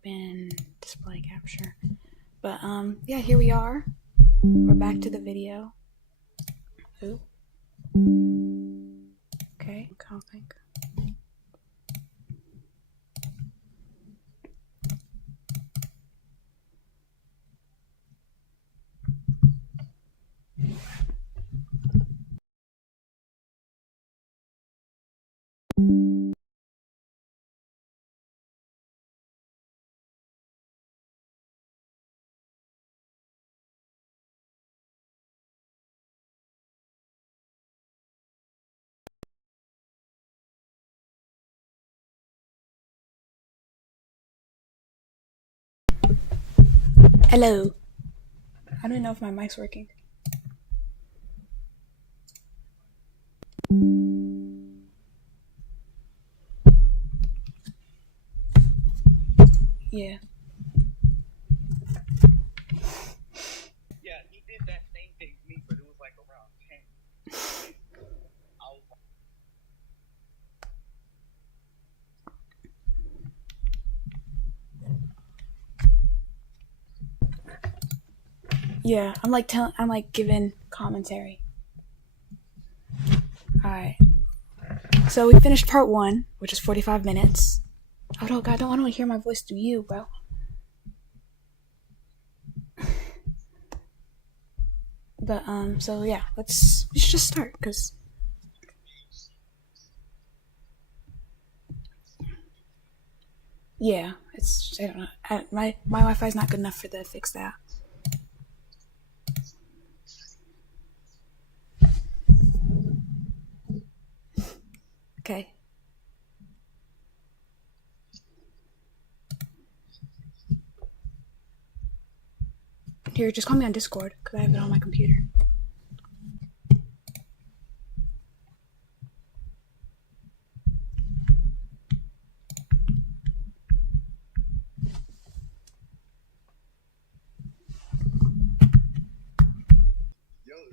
open display capture. But yeah, here we are. We're back to the video. Ooh. Okay, config. Hello. I don't know if my mic's working. Yeah. Yeah, he did that same thing to me, but it was like around 10. I was Yeah, I'm like giving commentary. Alright. So we finished part 1, which is 45 minutes. Oh no, God, I don't want to hear my voice through you, bro. But so yeah, we should just start, cause yeah, I don't know. My Wi-Fi is not good enough for to fix that. Okay. Here, just call me on Discord, because I have it on my computer.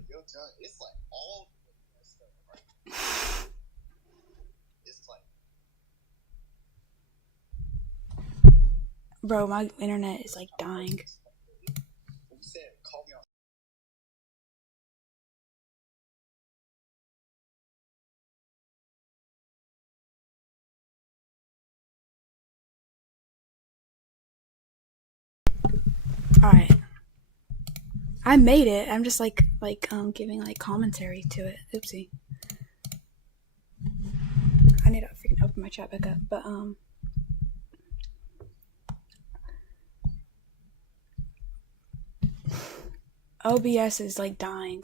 yo, John, it's like all that stuff, right? It's like, Bro, my internet is like dying. when you said, call me on. Alright. I made it. I'm just like giving like commentary to it. Oopsie. I need to freaking open my chat back up, but OBS is like dying.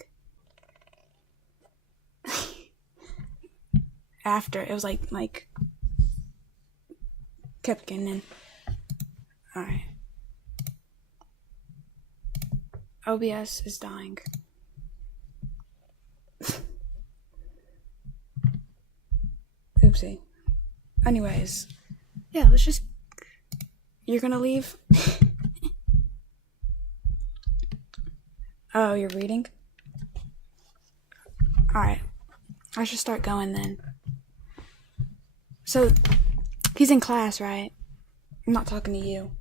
After it was like kept getting in. Alright. OBS is dying. Oopsie. Anyways. Yeah, let's just... You're gonna leave? Oh, you're reading? Alright. I should start going then. So, he's in class, right? I'm not talking to you.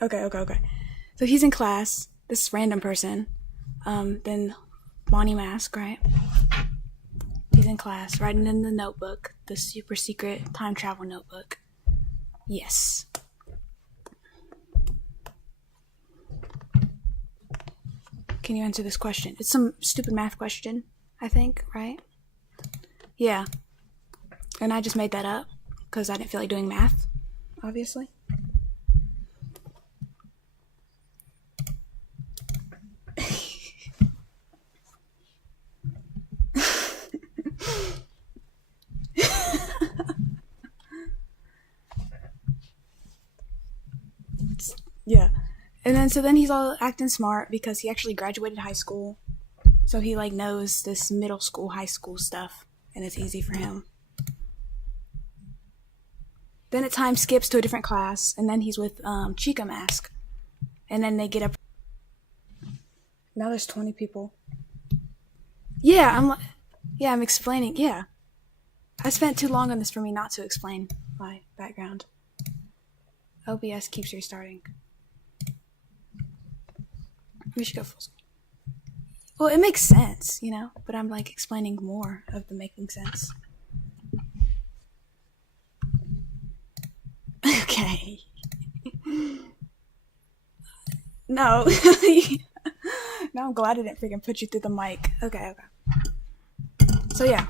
Okay. So he's in class, this random person. Then Bonnie Mask, right? He's in class, writing in the notebook, the super secret time travel notebook. Yes. Can you answer this question? It's some stupid math question, I think, right? Yeah. And I just made that up, because I didn't feel like doing math, obviously. Yeah. And then he's all acting smart because he actually graduated high school. So he like knows this middle school, high school stuff, and it's easy for him. Then it time skips to a different class, and then he's with Chica Mask. And then they get up. Now there's 20 people. Yeah, I'm explaining. Yeah. I spent too long on this for me not to explain my background. OBS keeps restarting. We should go full screen. Well, it makes sense, you know, but I'm like explaining more of the making sense. Okay. No. Now I'm glad I didn't freaking put you through the mic. Okay. So yeah.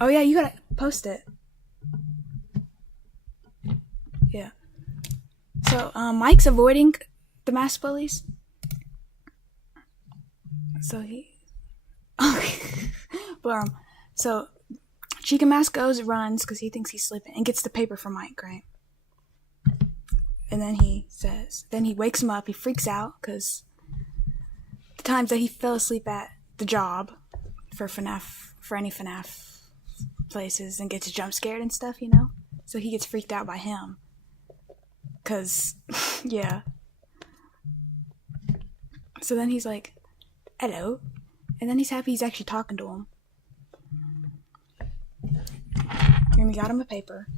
Oh yeah, you gotta post it. Yeah. So Mike's avoiding the mask bullies. So he blur him. So Chicken Mask goes, runs because he thinks he's sleeping, and gets the paper from Mike, right? And then he wakes him up. He freaks out because the times that he fell asleep at the job for any FNaF places and gets jump scared and stuff, you know? So he gets freaked out by him. Cause, yeah. So then he's like, hello. And then he's happy he's actually talking to him. And we got him a paper.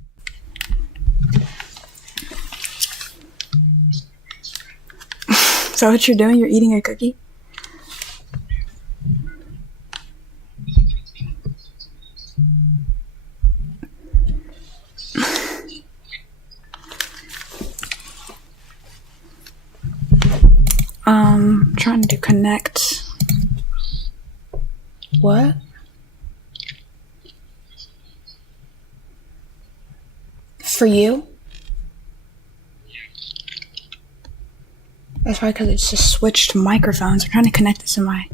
So what you're doing? You're eating a cookie? Trying to connect. What? For you? That's probably because it's just switched microphones. I'm trying to connect this to my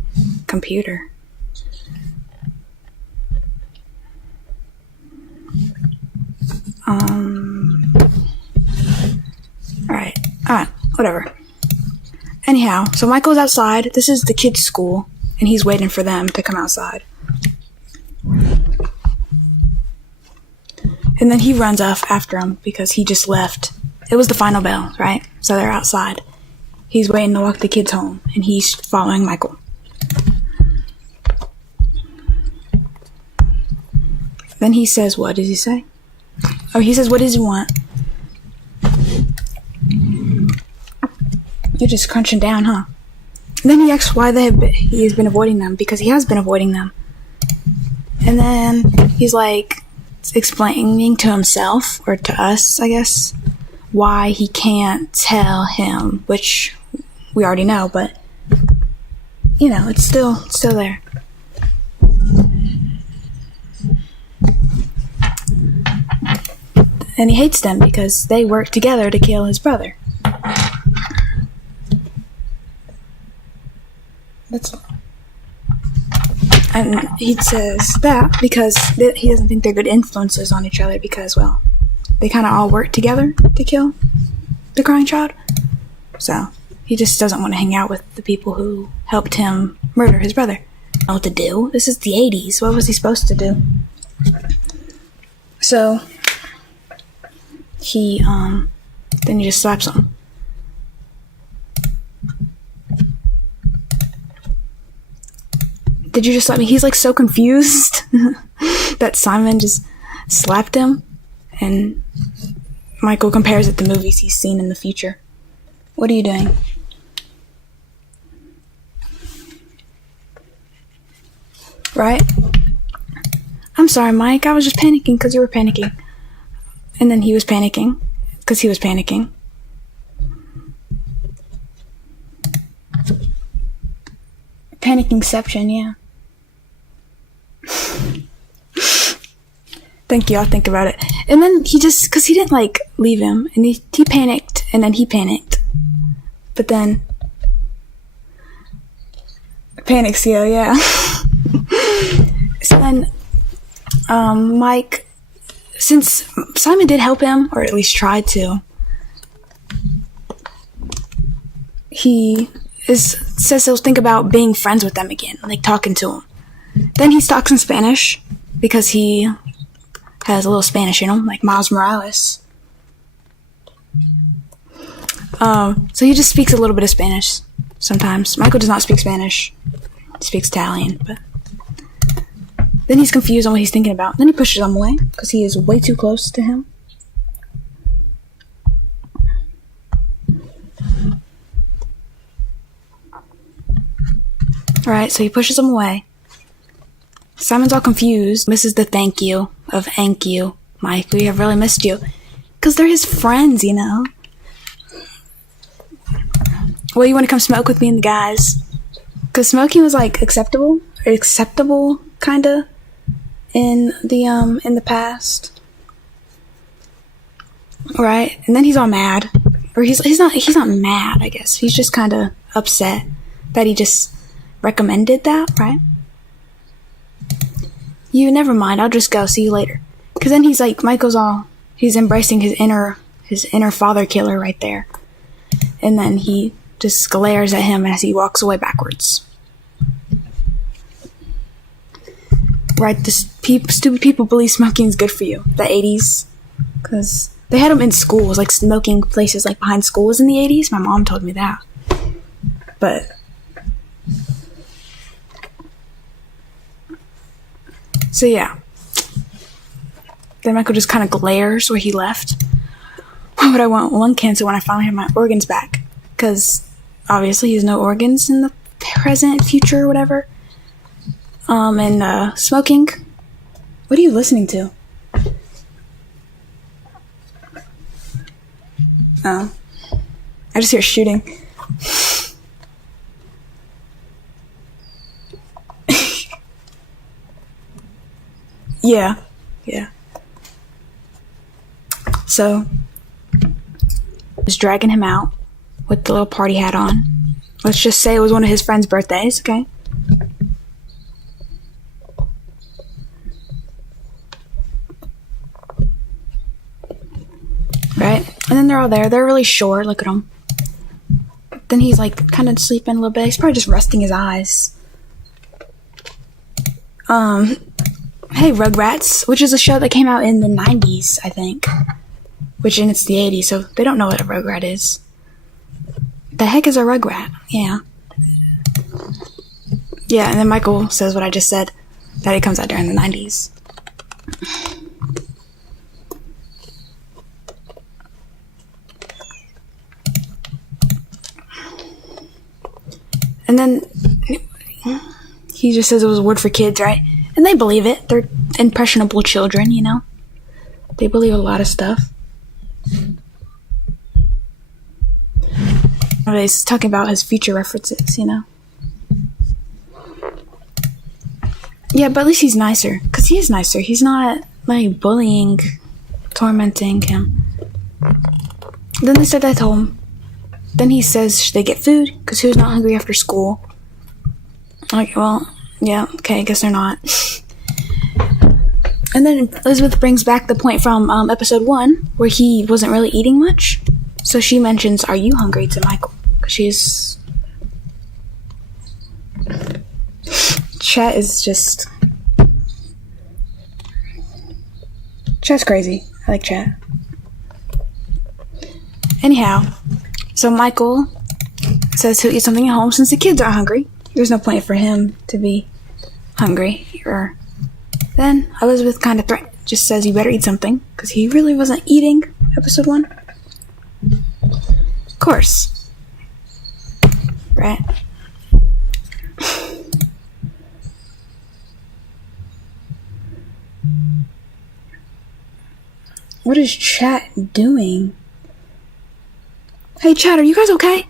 computer. Alright, whatever. Anyhow, so Michael's outside. This is the kids' school, and he's waiting for them to come outside. And then he runs off after him because he just left. It was the final bell, right? So they're outside. He's waiting to walk the kids home, and he's following Michael. Then he says, what does he say? Oh, he says, what does he want? You're just crunching down, huh? And then he asks why he has been avoiding them, because he has been avoiding them. And then he's like explaining to himself, or to us, I guess, why he can't tell him, which we already know, but you know, it's still there. And he hates them because they work together to kill his brother. That's all. And he says that because he doesn't think they're good influences on each other because, well, they kind of all work together to kill the crying child. So he just doesn't want to hang out with the people who helped him murder his brother. I don't know what to do. This is the 80s. What was he supposed to do? So then he just slaps him. Did you just slap me? He's like so confused that Simon just slapped him, and Michael compares it to movies he's seen in the future. What are you doing? Right? I'm sorry, Mike. I was just panicking because you were panicking. And then he was panicking because he was panicking. Panicingception, yeah. Thank you, I'll think about it. And then he just, because he didn't like leave him, and he panicked, and then he panicked. But then panic seal, yeah. So then Mike, since Simon did help him, or at least tried to, he says he'll think about being friends with them again, like talking to him. Then he talks in Spanish because he has a little Spanish in him, like Miles Morales. So he just speaks a little bit of Spanish sometimes. Michael does not speak Spanish. speaks Italian, but then he's confused on what he's thinking about. Then he pushes him away because he is way too close to him. Alright, so he pushes him away. Simon's all confused. Misses the thank you of "Thank you, Mike. We have really missed you." Because they're his friends, you know. Well, you want to come smoke with me and the guys? Because smoking was like acceptable, kinda, in the past. Right? And then he's all mad. Or he's not mad, I guess. He's just kinda upset that he just recommended that, right? You, never mind, I'll just go, see you later. Because then he's like, he's embracing his inner father killer right there. And then he just glares at him as he walks away backwards. Right, stupid people believe smoking is good for you. The 80s. Because they had them in schools, like smoking places like behind schools in the 80s. My mom told me that. But so yeah. Then Michael just kind of glares where he left. Why would I want lung cancer when I finally have my organs back? Because obviously he has no organs in the present, future, whatever. And smoking. What are you listening to? Oh. I just hear shooting. Yeah. So, was dragging him out with the little party hat on. Let's just say it was one of his friend's birthdays, okay? Right? And then they're all there. They're really short. Look at them. Then he's like kind of sleeping a little bit. He's probably just resting his eyes. Hey, Rugrats, which is a show that came out in the 90s, I think. And it's the 80s, so they don't know what a Rugrat is. The heck is a Rugrat? Yeah. Yeah, and then Michael says what I just said, that it comes out during the 90s. And then he just says it was a word for kids, right? And they believe it. They're impressionable children, you know? They believe a lot of stuff. He's talking about his future references, you know? Yeah, but at least he's nicer. Because he is nicer. He's not, like, bullying, tormenting him. Then they start at home. Then he says they get food, because who's not hungry after school? Like, well, yeah, okay, I guess they're not. And then Elizabeth brings back the point from episode 1, where he wasn't really eating much. So she mentions, "Are you hungry?" to Michael. Because Chat is just... Chat's crazy. I like Chat. Anyhow, so Michael says he'll eat something at home since the kids are hungry. There's no point for him to be hungry. Then Elizabeth kind of just says he better eat something, because he really wasn't eating episode 1. Of course. Right? What is Chat doing? Hey, Chat, are you guys okay?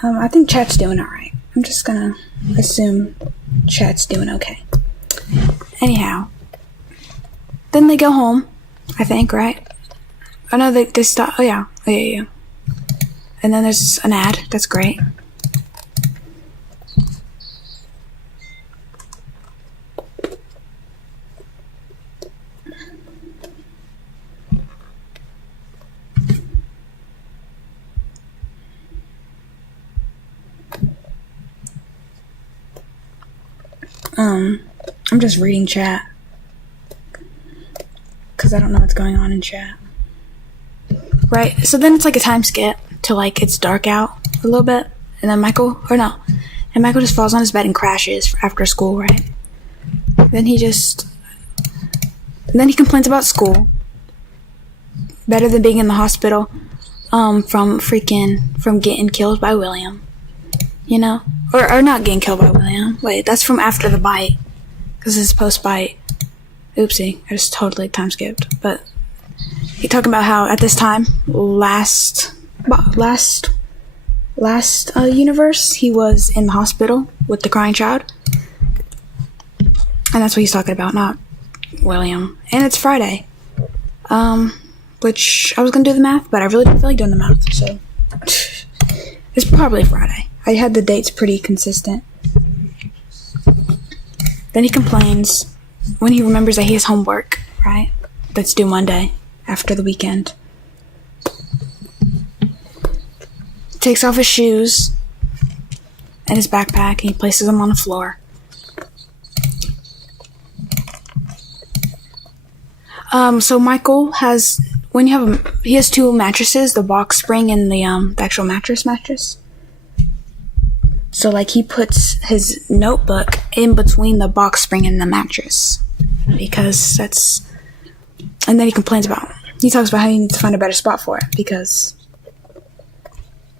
I think Chat's doing alright. I'm just gonna assume Chat's doing okay. Anyhow. Then they go home, I think, right? Oh no, they stop. Oh yeah. And then there's an ad. That's great. I'm just reading chat. because I don't know what's going on in chat. Right, so then it's like a time skip to like it's dark out a little bit, and then Michael just falls on his bed and crashes after school, right? Then he complains about school. Better than being in the hospital, from getting killed by William, you know, or not getting killed by William. Wait, that's from after the bite, because it's post bite. Oopsie, I just totally time skipped. But he talking about how at this time last universe he was in the hospital with the crying child, and that's what he's talking about, not William. And it's Friday, which I was gonna do the math, but I really didn't feel like doing the math, so it's probably Friday. I had the dates pretty consistent. Then he complains when he remembers that he has homework, right? That's due Monday after the weekend. Takes off his shoes and his backpack and he places them on the floor. So Michael has, he has two mattresses, the box spring and the actual mattress. So like he puts his notebook in between the box spring and the mattress, because and then he talks about how he needs to find a better spot for it, because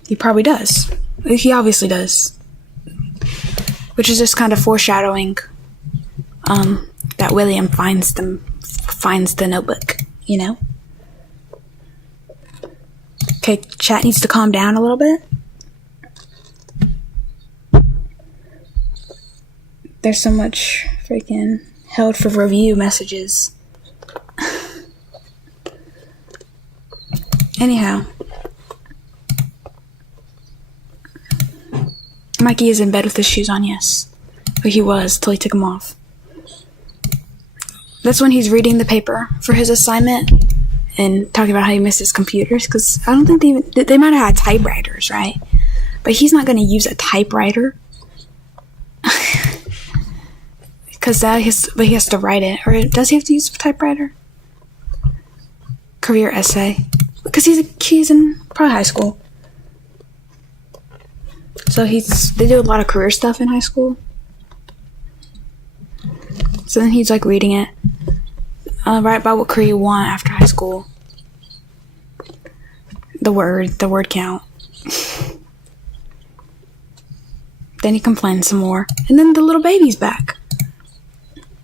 he probably does. He obviously does. Which is just kind of foreshadowing that William finds the notebook, you know? Okay, chat needs to calm down a little bit. There's so much freaking held for review messages. Anyhow. Mikey is in bed with his shoes on, yes. Or he was, till he took them off. That's when he's reading the paper for his assignment and talking about how he misses computers, because I don't think they might have had typewriters, right? But he's not going to use a typewriter. Because he has to write it. Or does he have to use a typewriter? Career essay. Because he's in probably high school. So they do a lot of career stuff in high school. So then he's like reading it. Write about what career you want after high school. The word count. Then he complains some more. And then the little baby's back.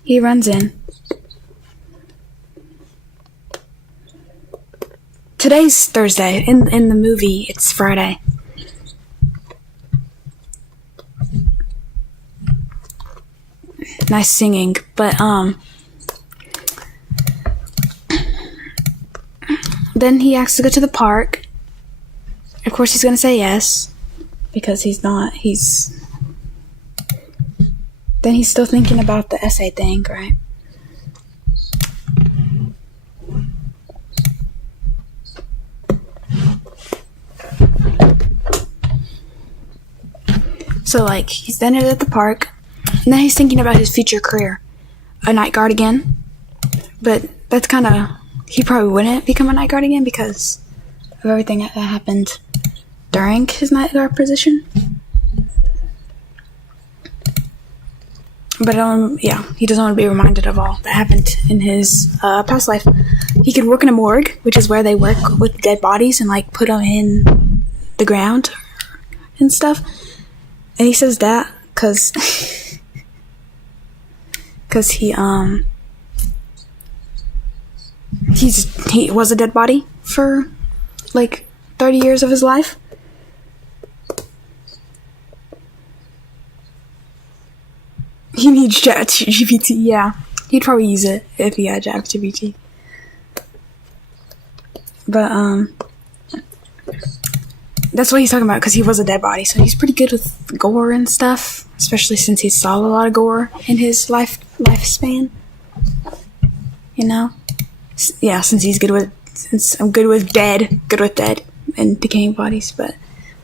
He runs in. Today's Thursday. In the movie, it's Friday. Nice singing, but then he asks to go to the park. Of course he's gonna say yes, because then he's still thinking about the essay thing, right? So like he's then at the park. And then he's thinking about his future career. A night guard again. But that's kind of... He probably wouldn't become a night guard again because of everything that happened during his night guard position. But, he doesn't want to be reminded of all that happened in his past life. He could work in a morgue, which is where they work with dead bodies and, like, put them in the ground and stuff. And he says that because... Because he was a dead body for like 30 years of his life. He needs ChatGPT, yeah. He'd probably use it if he had ChatGPT. But that's what he's talking about, because he was a dead body, so he's pretty good with gore and stuff, especially since he saw a lot of gore in his lifespan. You know? Yeah, since I'm good with dead and decaying bodies, but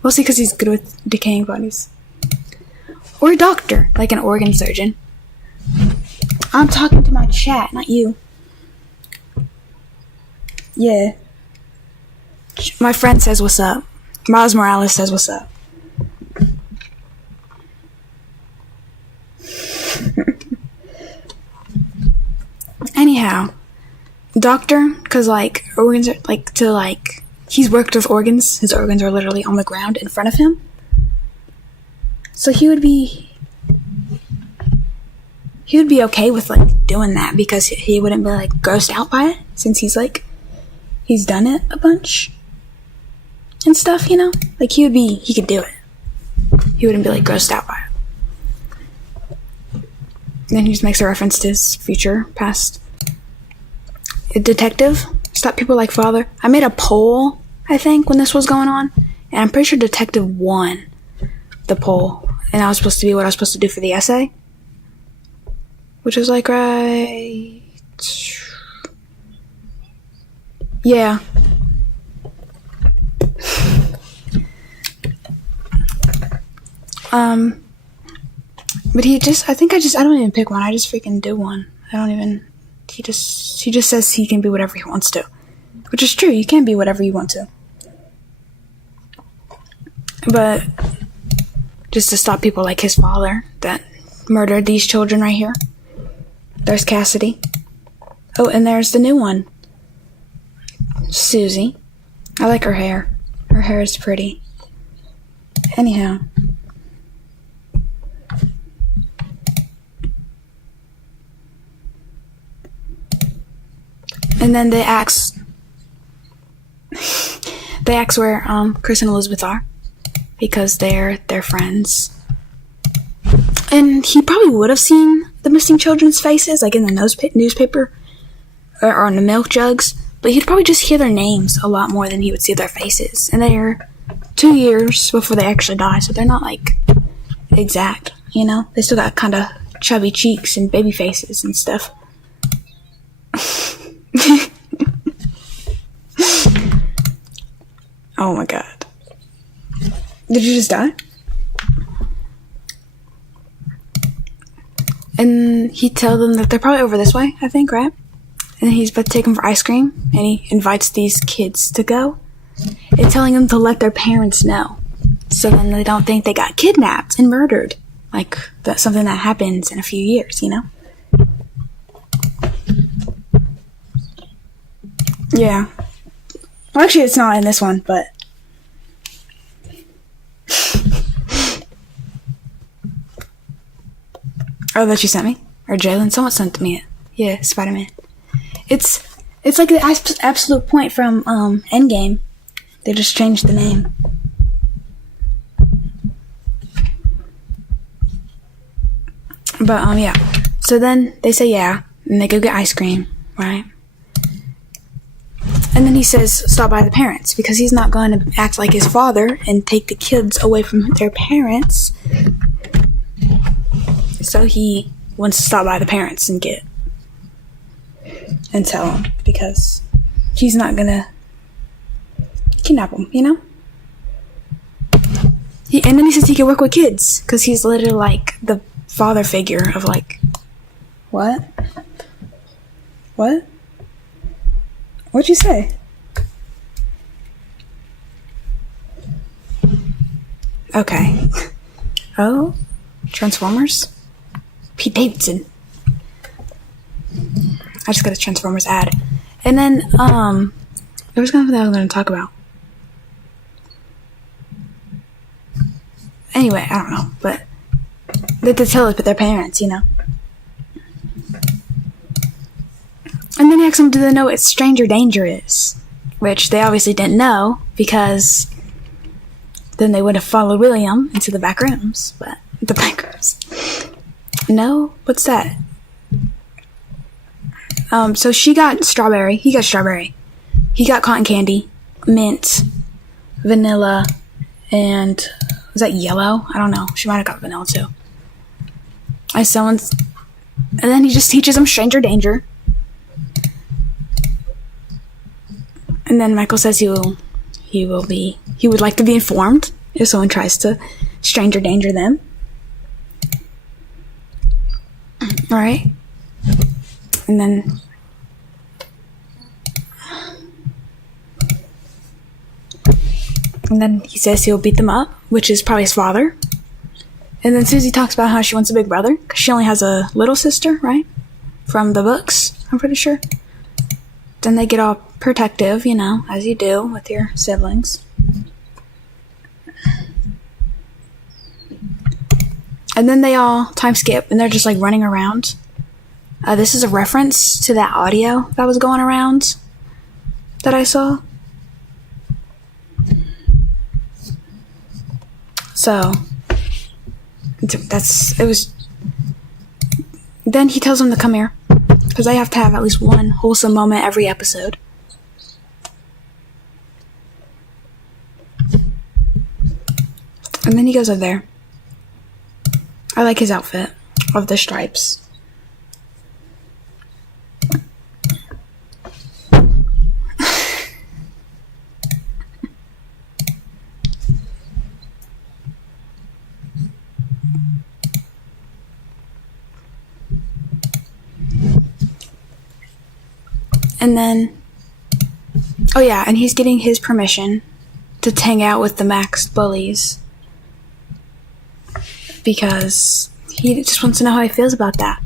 mostly because he's good with decaying bodies. Or a doctor, like an organ surgeon. I'm talking to my chat, not you. Yeah. My friend says what's up. Miles Morales says what's up. Anyhow, doctor, because like organs are like to like he's worked with organs. His organs are literally on the ground in front of him. So he would be okay with like doing that because he wouldn't be like grossed out by it since he's done it a bunch and stuff, you know? Like he could do it. He wouldn't be like grossed out by it. And then he just makes a reference to his future past. A detective, stop people like father. I made a poll, I think, when this was going on, and I'm pretty sure detective won the poll, and I was supposed to be what I was supposed to do for the essay, which was like right, yeah. But I don't even pick one. I just freaking do one. He just says he can be whatever he wants to. Which is true, you can be whatever you want to. But just to stop people like his father that murdered these children right here. There's Cassidy. Oh, and there's the new one. Susie. I like her hair. Her hair is pretty. Anyhow. And then they ask where Chris and Elizabeth are because they're friends. And he probably would have seen the missing children's faces, like in the newspaper or on the milk jugs, but he'd probably just hear their names a lot more than he would see their faces. And they're 2 years before they actually die, so they're not like exact, you know? They still got kind of chubby cheeks and baby faces and stuff. Oh my god. Did you just die? And he tells them that they're probably over this way, I think, right? And he's about to take them for ice cream, and he invites these kids to go. And telling them to let their parents know. So then they don't think they got kidnapped and murdered. Like, that's something that happens in a few years, you know? Yeah. Well, actually, it's not in this one, but... Oh, that you sent me? Or Jalen? Someone sent me it. Yeah, Spider-Man. It's like the absolute point from Endgame. They just changed the name. But, yeah. So then they say yeah, and they go get ice cream, right? And then he says, stop by the parents, because he's not going to act like his father and take the kids away from their parents. So he wants to stop by the parents and tell them, because he's not going to kidnap them, you know? And then he says he can work with kids, because he's literally like the father figure of like, what? What? What'd you say? Okay. Oh, Transformers? Pete Davidson. I just got a Transformers ad. And then, there was something that I was going to talk about. Anyway, I don't know, but they tell it to their parents, you know? And then he asks them, do they know what stranger danger is? Which they obviously didn't know, because then they would have followed William into the back rooms. But, the back rooms. No? What's that? So she got strawberry. He got strawberry. He got cotton candy, mint, vanilla, and was that yellow? I don't know. She might have got vanilla too. And then he just teaches them stranger danger. And then Michael says he would like to be informed if someone tries to stranger danger them. Alright. And then And then he says he'll beat them up, which is probably his father. And then Susie talks about how she wants a big brother, because she only has a little sister, right? From the books, I'm pretty sure. Then they get all protective, you know, as you do with your siblings. And then they all time skip, and they're just like running around. This is a reference to that audio that was going around that I saw. So, it was. Then he tells them to come here, because they have to have at least one wholesome moment every episode. And then he goes over there. I like his outfit of the stripes. And then, oh yeah, and he's getting his permission to hang out with the Max bullies. Because he just wants to know how he feels about that.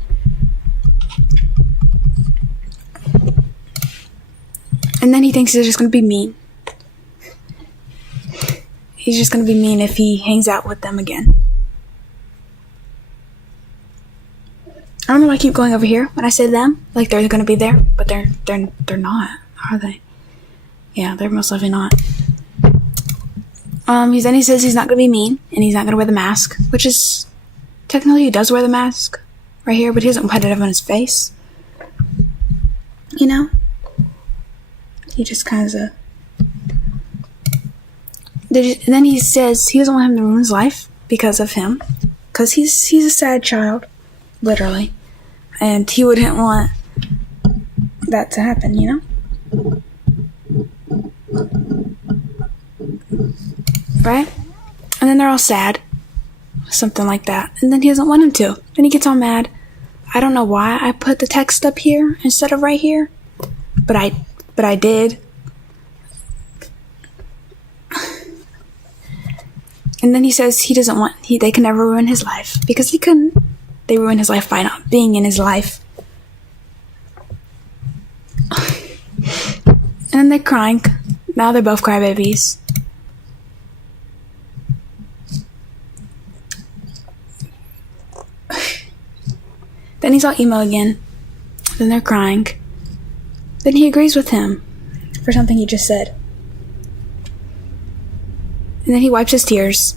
And then he thinks he's just going to be mean. He's just going to be mean if he hangs out with them again. I don't know why I keep going over here when I say them, like they're going to be there, but they're not, are they? Yeah, they're most likely not. Then he says he's not going to be mean, and he's not going to wear the mask, which is, technically he does wear the mask right here, but he doesn't put it on his face. You know? He just kind of, and then he says he doesn't want him to ruin his life because of him, because he's a sad child, literally, and he wouldn't want that to happen, you know? Right? And then they're all sad. Something like that. And then he doesn't want him to. Then he gets all mad. I don't know why I put the text up here instead of right here. But I did. And then he says he doesn't want, they can never ruin his life. Because he couldn't. They ruined his life by not being in his life. And then they're crying. Now they're both crybabies. Then he's all emo again. Then they're crying. Then he agrees with him for something he just said. And then he wipes his tears.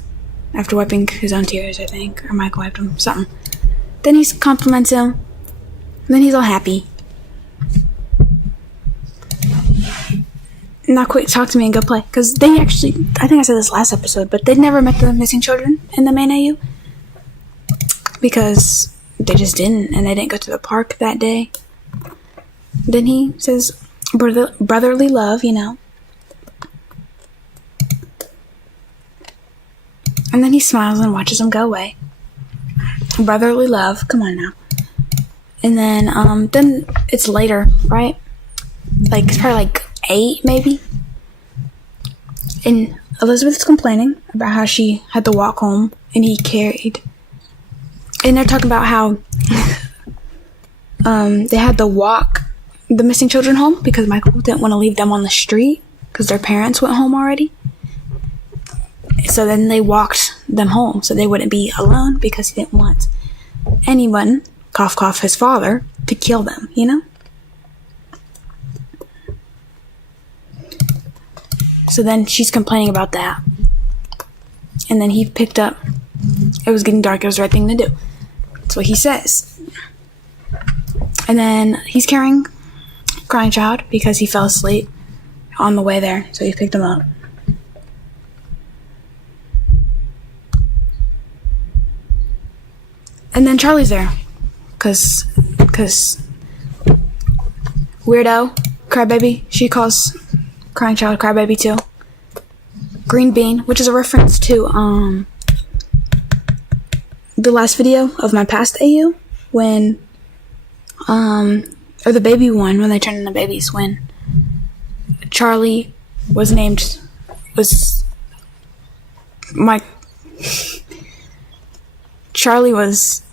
After wiping his own tears, I think. Or Michael wiped him. Something. Then he compliments him. And then he's all happy. Now quick, talk to me and go play. Because they actually, I think I said this last episode, but they never met the missing children in the main AU. Because they just didn't, and they didn't go to the park that day. Then he says, brotherly love, you know. And then he smiles and watches them go away. Brotherly love, come on now. And then it's later, right? Like, it's probably like 8, maybe. And Elizabeth's complaining about how she had to walk home, and he carried. And they're talking about how they had to walk the missing children home because Michael didn't want to leave them on the street because their parents went home already. So then they walked them home so they wouldn't be alone because he didn't want anyone, cough cough, his father, to kill them, you know? So then she's complaining about that. And then he picked up, it was getting dark, it was the right thing to do. That's what he says. And then he's carrying crying child because he fell asleep on the way there, so he picked him up. And then Charlie's there, cause weirdo, crybaby, she calls crying child crybaby too. Green bean, which is a reference to the last video of my past AU when or the baby one when they turned into babies, when Charlie was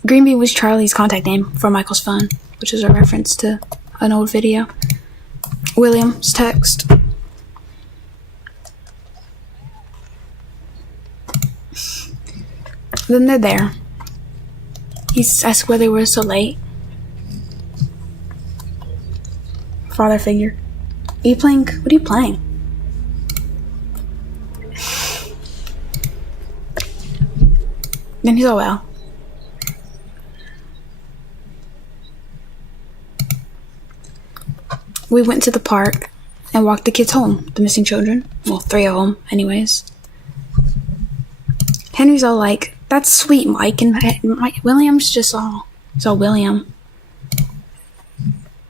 Green Bean was Charlie's contact name for Michael's phone, which is a reference to an old video. William's text. Then they're there. He's asked why they were so late. Father figure. Are you playing? What are you playing? Then he's all, well. We went to the park and walked the kids home, the missing children. Well, 3 of them, anyways. Henry's all like, that's sweet, Mike, and William's just all, it's all William.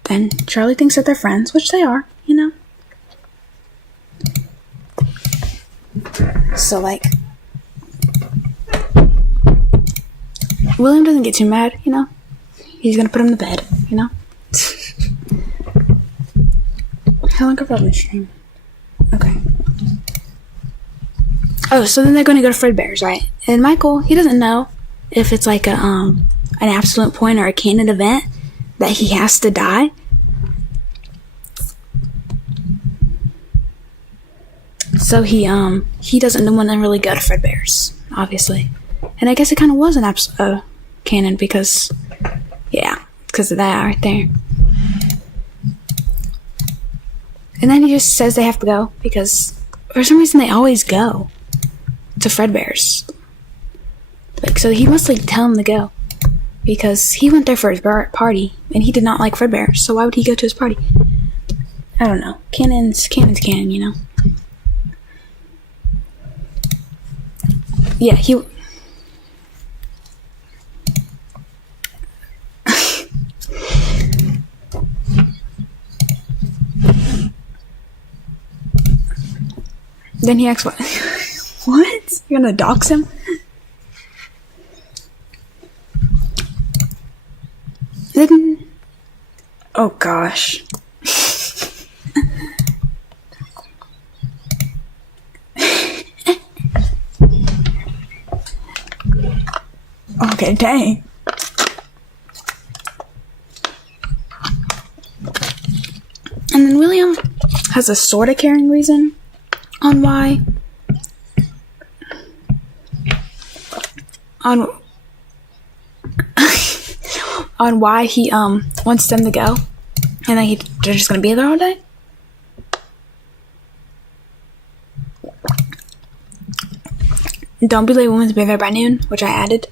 Then Charlie thinks that they're friends, which they are, you know. So, like, William doesn't get too mad, you know. He's gonna put him to bed, you know. How long have I been streaming? Okay. Oh, so then they're going to go to Fredbear's, right? And Michael, he doesn't know if it's like an absolute point or a canon event that he has to die. So he doesn't want to really go to Fredbear's, obviously. And I guess it kind of was an canon because of that right there. And then he just says they have to go because for some reason they always go to Fredbear's. Like, so he must like tell him to go because he went there for his party and he did not like Fredbear's. So why would he go to his party? I don't know. Canon's canon, you know. Yeah, he. Then he asks, what? What? You're gonna dox him? Then, oh gosh. Okay, dang. And then William has a sort of caring reason on why on why he wants them to go, and then they're just gonna be there all day. Don't be late, women to be there by noon, which I added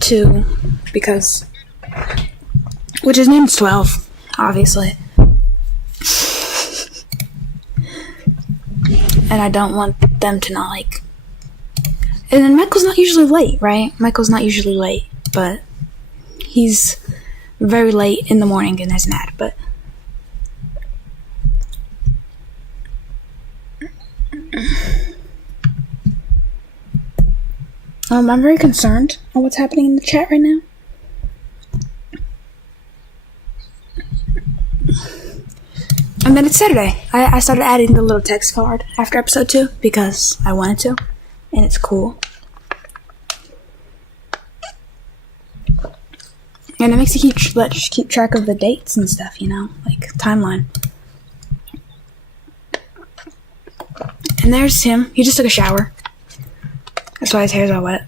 to because which is noon's 12, obviously. And I don't want them to not like. And then Michael's not usually late, right? Michael's not usually late, but he's very late in the morning and there's an ad, but I'm very concerned on what's happening in the chat right now. And then it's Saturday. I started adding the little text card after episode 2 because I wanted to, and it's cool. And it makes you keep track of the dates and stuff, you know, like timeline. And there's him. He just took a shower. That's why his hair's all wet.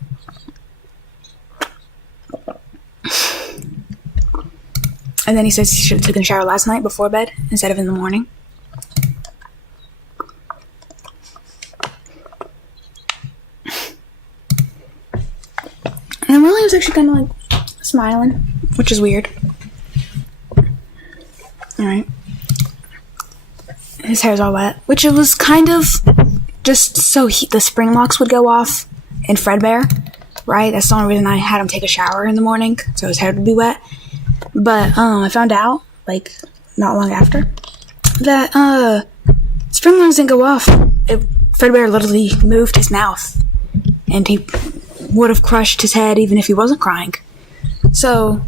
And then he says he should have taken a shower last night before bed instead of in the morning. And then William's actually kind of like smiling, which is weird. Alright. His hair's all wet, which it was kind of just so the spring locks would go off in Fredbear, right? That's the only reason I had him take a shower in the morning, so his hair would be wet. But I found out, like, not long after, that spring locks didn't go off. Fredbear literally moved his mouth, and he would have crushed his head even if he wasn't crying. So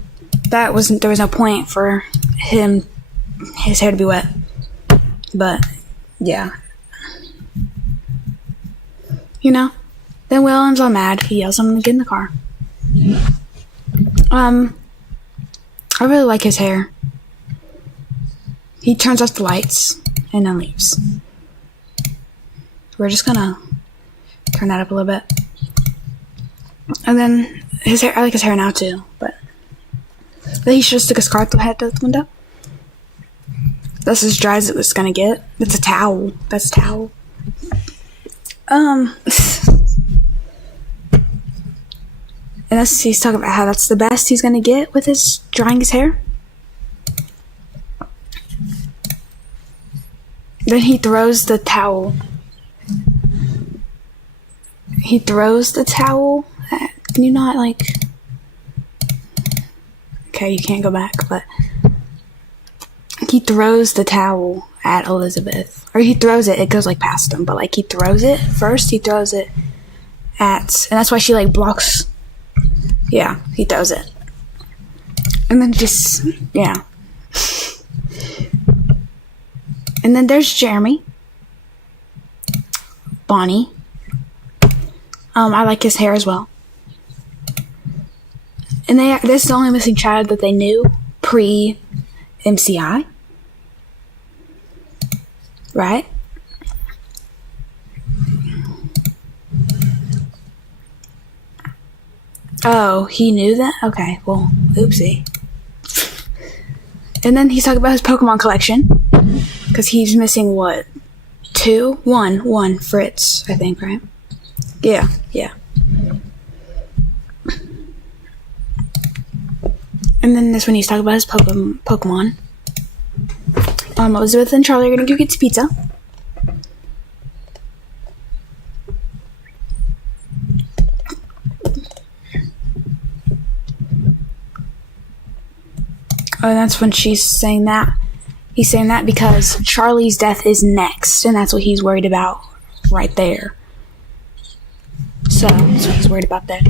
there was no point for his hair to be wet. But yeah, you know. Then William's all mad. He yells at him to get in the car. I really like his hair. He turns off the lights and then leaves. We're just gonna turn that up a little bit. And then his hair, I like his hair now too, but he should just stick his car head to the window. That's as dry as it's gonna get. It's a towel. That's a towel. And he's talking about how that's the best he's gonna get with his drying his hair. Then he throws the towel. Can you not, like... Okay, you can't go back, but... He throws the towel at Elizabeth. Or he throws it, it goes, like, past him, but, like, he throws it. First, he throws it at... And that's why she, like, blocks... Yeah, he throws it. And then just... Yeah. And then there's Jeremy. Bonnie. I like his hair as well. And this is the only missing child that they knew pre-MCI. Right? Oh, he knew that? Okay, well, oopsie. And then he's talking about his Pokemon collection. Because he's missing what? 2? 1 Fritz, I think, right? Yeah. And then this one he's talking about his Pokemon. Elizabeth and Charlie are gonna go get pizza. Oh, and that's when she's saying that. He's saying that because Charlie's death is next, and that's what he's worried about right there. So, that's what he's worried about there.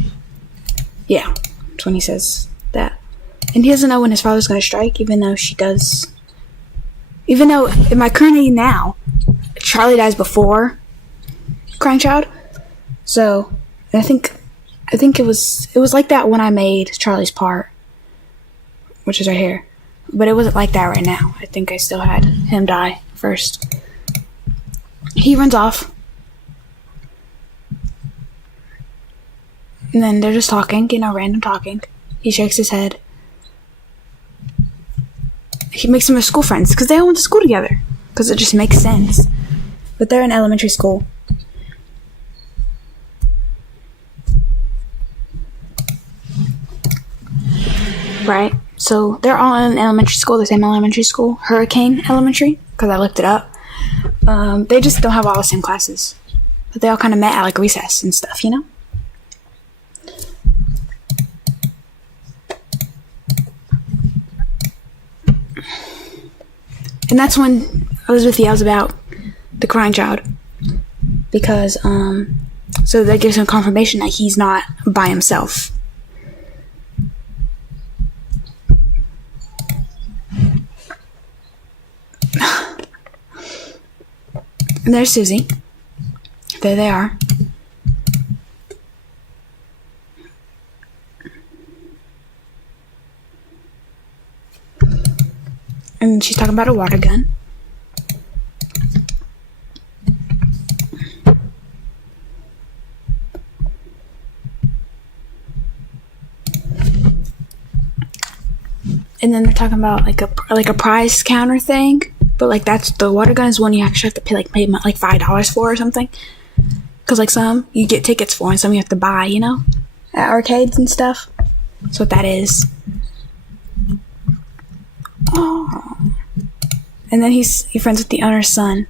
Yeah, that's when he says that. And he doesn't know when his father's going to strike, even though she does. Even though, in my current age now, Charlie dies before Crying Child. So, I think it was like that when I made Charlie's part, which is right here. But it wasn't like that right now. I think I still had him die first. He runs off. And then they're just talking, random talking. He shakes his head. He makes them his school friends, because they all went to school together. Because it just makes sense. But they're in elementary school. Right? So they're all in elementary school, the same elementary school, Hurricane Elementary, because I looked it up. They just don't have all the same classes. But they all kind of met at like recess and stuff, you know? And that's when Elizabeth yells about the Crying Child. Because, so that gives him confirmation that he's not by himself. And there's Susie. There they are. And she's talking about a water gun. And then they're talking about like a prize counter thing, but like that's the water gun is one you actually have to pay like $5 for or something. Cause like some you get tickets for and some you have to buy, you know, at arcades and stuff. That's what that is. Oh. And then he's friends with the owner's son.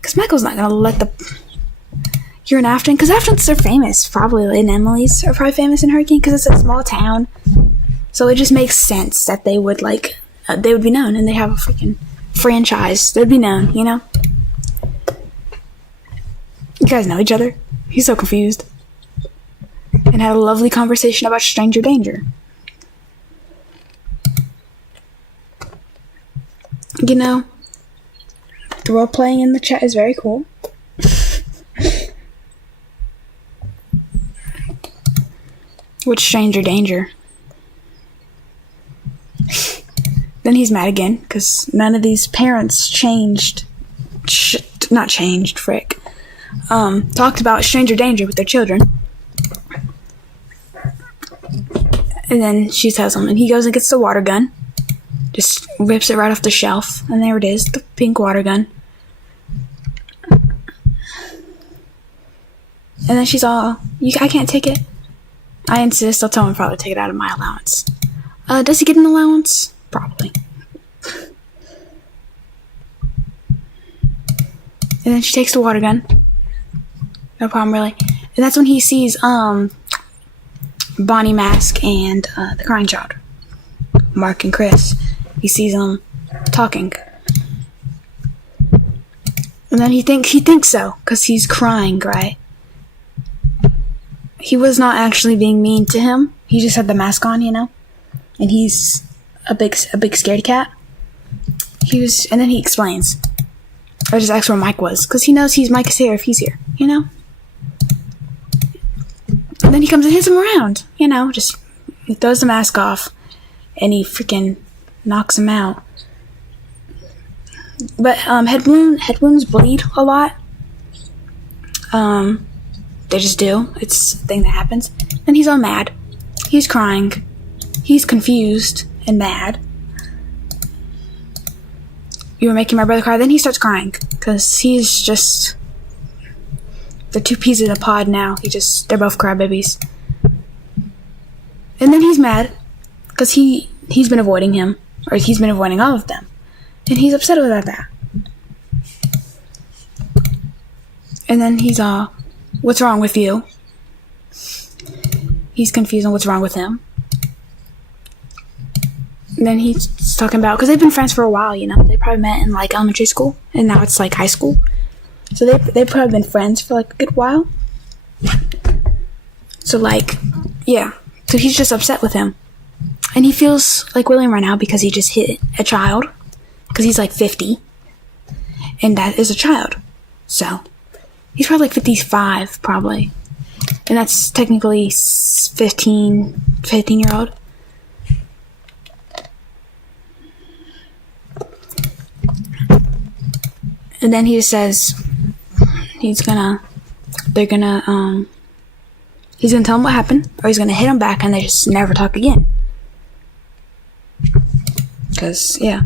Cause Michael's not gonna let you're in Afton, cause Afton's so famous. Probably in Emily's are probably famous in Hurricane, cause it's a small town. So it just makes sense that they would they would be known, and they have a freaking franchise. They'd be known, you know? You guys know each other? He's so confused. And had a lovely conversation about stranger danger. You know, the role playing in the chat is very cool. Which stranger danger? Then he's mad again because none of these parents talked about stranger danger with their children. And then she tells him, and he goes and gets the water gun, just rips it right off the shelf, and there it is, the pink water gun. And then she's all, I can't take it. I insist, I'll tell my father to take it out of my allowance. Does he get an allowance? Probably. And then she takes the water gun. No problem, really. And that's when he sees, Bonnie Mask and, the crying child. Mark and Chris. He sees them talking. And then he thinks so, because he's crying, right? He was not actually being mean to him. He just had the mask on, you know? And he's a big scaredy cat. And then he explains. I just asked where Mike was, because he knows Mike is here if he's here, you know? And then he comes and hits him around, you know? Just, he throws the mask off, and he freaking knocks him out. But, head wounds bleed a lot. They just do. It's a thing that happens. Then he's all mad. He's crying. He's confused and mad. You were making my brother cry. Then he starts crying. Because he's just... They're two peas in a pod now. They're both crybabies. And then he's mad. Because he's been avoiding him. Or he's been avoiding all of them. And he's upset about that. And then he's all... What's wrong with you? He's confused on what's wrong with him. And then he's talking about, because they've been friends for a while, you know. They probably met in, like, elementary school, and now it's, like, high school. So they've probably been friends for, like, a good while. So, like, yeah. So he's just upset with him. And he feels like William right now because he just hit a child. Because he's, like, 50. And that is a child. So... He's probably like 55, probably. And that's technically 15-year-old. And then he just says he's gonna tell him what happened, or he's gonna hit him back and they just never talk again. Because, yeah.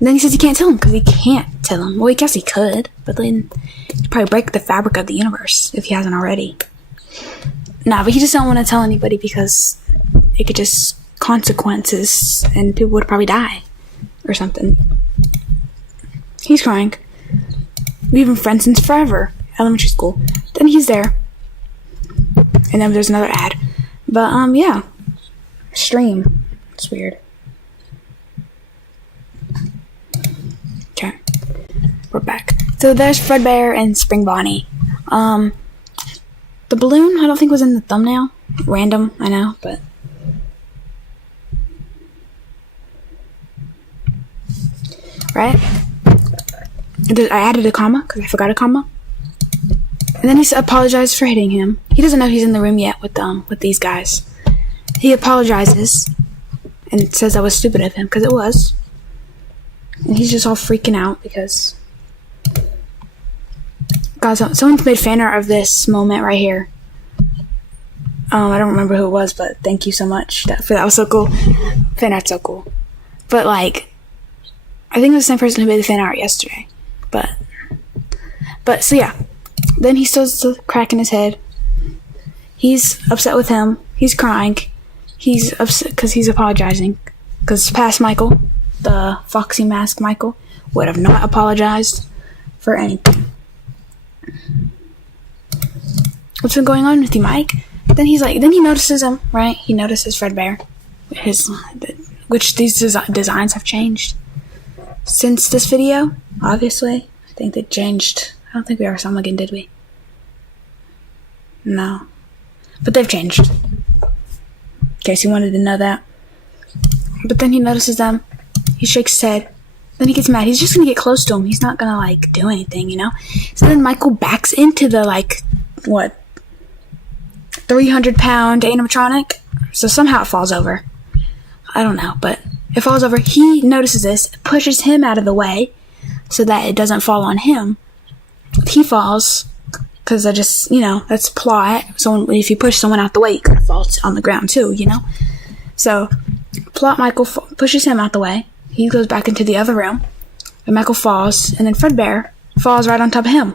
And then he says he can't tell him because he can't tell him. Well, I guess he could, but then he'd probably break the fabric of the universe if he hasn't already. Nah, but he just don't want to tell anybody because it could just consequences and people would probably die or something. He's crying. We've been friends since forever, elementary school. Then he's there. And then there's another ad. But, yeah. Stream. It's weird. Okay. We're back. So there's Fredbear and Spring Bonnie. The balloon, I don't think was in the thumbnail. Random, I know, but... Right? I added a comma, because I forgot a comma. And then he apologized for hitting him. He doesn't know he's in the room yet with these guys. He apologizes and says that was stupid of him, because it was. And he's just all freaking out because... God, someone made fan art of this moment right here. I don't remember who it was, but thank you so much. That was so cool. Fan art's so cool. But, like, I think it was the same person who made the fan art yesterday. But, so yeah. Then he starts to crack in his head. He's upset with him. He's crying. He's upset because he's apologizing. Because past Michael, the Foxy Mask Michael, would have not apologized for anything. What's been going on with you, Mike? Then he notices him, right? He notices Fredbear. Which these designs have changed. Since this video, obviously. I think they changed. I don't think we ever saw them again, did we? No. But they've changed. In case you wanted to know that. But then he notices them. He shakes his head. Then he gets mad. He's just gonna get close to him. He's not gonna, like, do anything, you know? So then Michael backs into the, like, 300-pound animatronic. So somehow it falls over. I don't know, but it falls over. He notices this, pushes him out of the way so that it doesn't fall on him. He falls because that's plot. So if you push someone out the way, you could fall on the ground too, So plot Michael pushes him out the way. He goes back into the other room, and Michael falls, and then Fredbear falls right on top of him.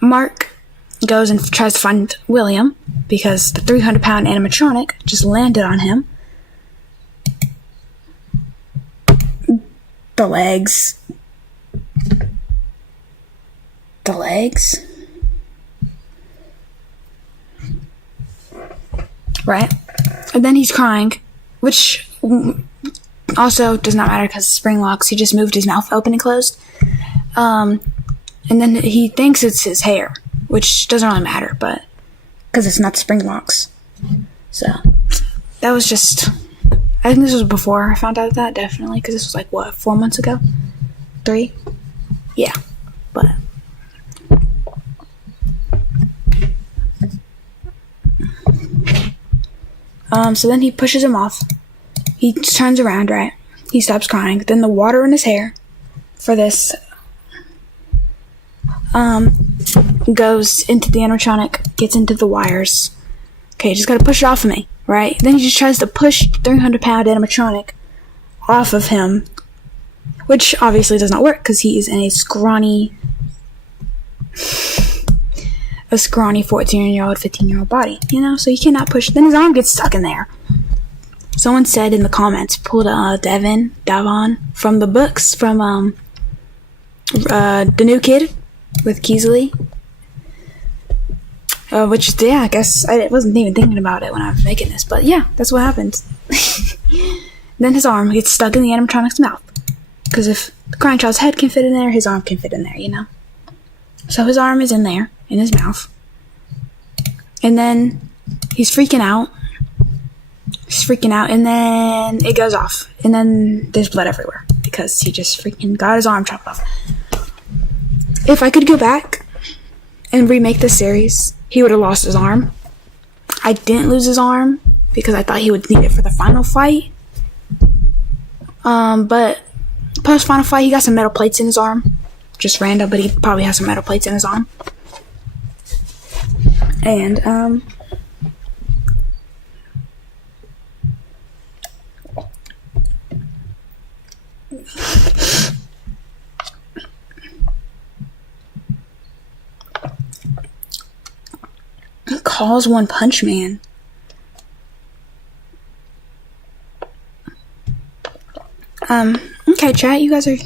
Mark goes and tries to find William because the 300-pound animatronic just landed on him. The legs. Right? And then he's crying, which also does not matter because spring locks. He just moved his mouth open and closed. And then he thinks it's his hair, which doesn't really matter, but because it's not the spring locks. So that was just, I think this was before I found out that, definitely, because this was like, 4 months ago? 3? Yeah, but so then he pushes him off. He turns around, right? He stops crying. Then the water in his hair for this goes into the animatronic, gets into the wires. Okay, just gotta push it off of me, right? Then he just tries to push the 300-pound animatronic off of him, which obviously does not work because he is in a scrawny 14-year-old, 15-year-old body, so he cannot push. Then his arm gets stuck in there. Someone said in the comments, pulled Davon from the books from The New Kid with Keasley. Which, yeah, I guess I wasn't even thinking about it when I was making this, but yeah, that's what happened. Then his arm gets stuck in the animatronic's mouth. Because if the crying child's head can fit in there, his arm can fit in there, So his arm is in there, in his mouth. And then he's freaking out. And then it goes off. And then there's blood everywhere. Because he just freaking got his arm chopped off. If I could go back and remake this series, he would have lost his arm. I didn't lose his arm because I thought he would need it for the final fight. But post-final fight, he got some metal plates in his arm. Just random, but he probably has some metal plates in his arm. And, he calls One Punch Man. Okay, chat, you guys are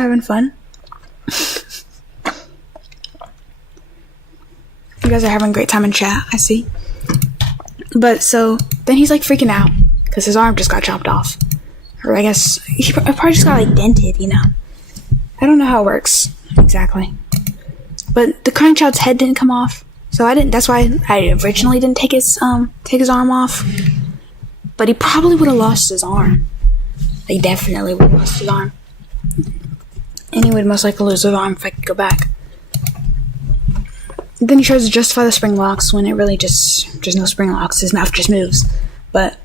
having fun. You guys are having a great time in chat, I see. But so then he's like freaking out because his arm just got chopped off, or I guess he probably just got like dented. I don't know how it works exactly. But the crying child's head didn't come off, so I didn't. That's why I originally didn't take his arm off. But he probably would have lost his arm. He definitely would have lost his arm, and he would most likely lose his arm if I could go back. Then he tries to justify the spring locks when it really there's no spring locks. His mouth just moves. But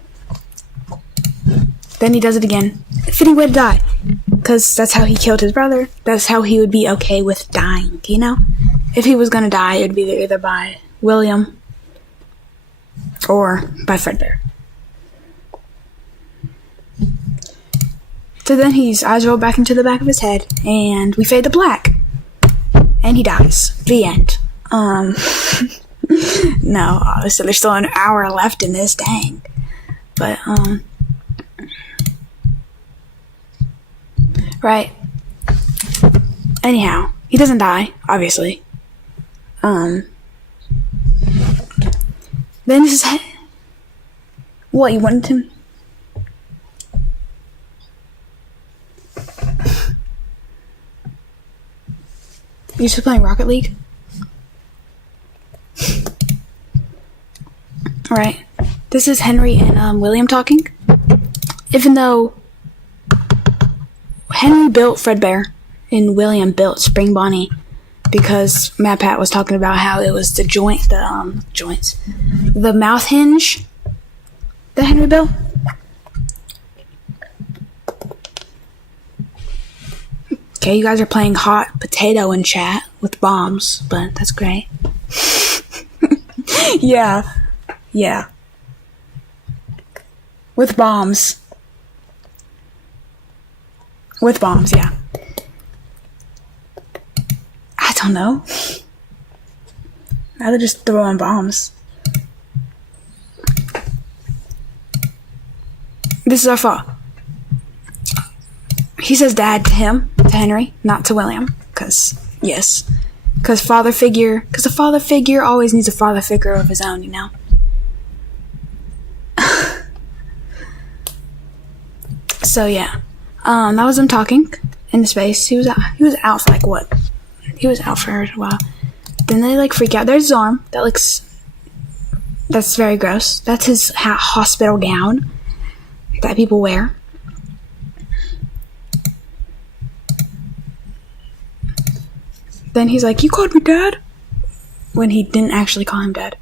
then he does it again. Fitting way to die. Because that's how he killed his brother. That's how he would be okay with dying, If he was going to die, it would be either by William or by Fredbear. So then his eyes roll back into the back of his head, and we fade to black. And he dies. The end. No, obviously there's still an hour left in this, dang. But, right. Anyhow, he doesn't die, obviously. Then his head. What, you wanted him? You still playing Rocket League? Alright. This is Henry and William talking. Even though Henry built Fredbear and William built Spring Bonnie because Matt Pat was talking about how it was the joints, the mouth hinge The Henry Bill? Okay, you guys are playing hot potato in chat with bombs, but that's great. Yeah. With bombs. Yeah. I don't know. Rather just throw on bombs. This is our fault. He says dad to him, to Henry, not to William. Because the father figure always needs a father figure of his own, you know? So, yeah. That was him talking in space. He was out for like what? He was out for a while. Then they like freak out. There's his arm. That's very gross. That's his hospital gown that people wear. Then he's like, "You called me dad?" When he didn't actually call him dad.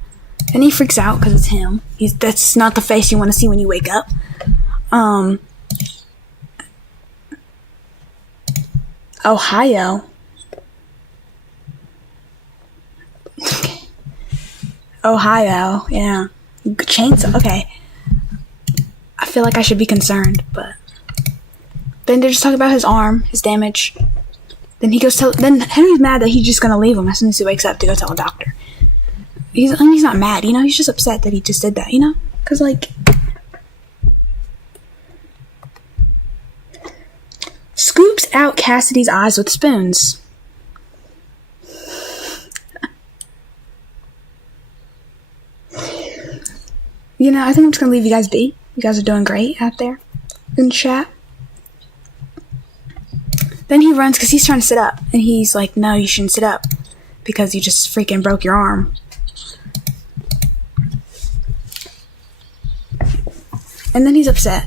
And he freaks out because it's him. That's not the face you want to see when you wake up. Ohio. Ohio, yeah. Chainsaw, okay. I feel like I should be concerned, but then they're just talking about his arm, his damage. Then then Henry's mad that he's just gonna leave him as soon as he wakes up to go tell a doctor. He's not mad, you know, he's just upset that he just did that, you know? Cause like, scoops out Cassidy's eyes with spoons. You know, I think I'm just gonna leave you guys be. You guys are doing great out there in the chat. Then he runs because he's trying to sit up. And he's like, no, you shouldn't sit up. Because you just freaking broke your arm. And then he's upset.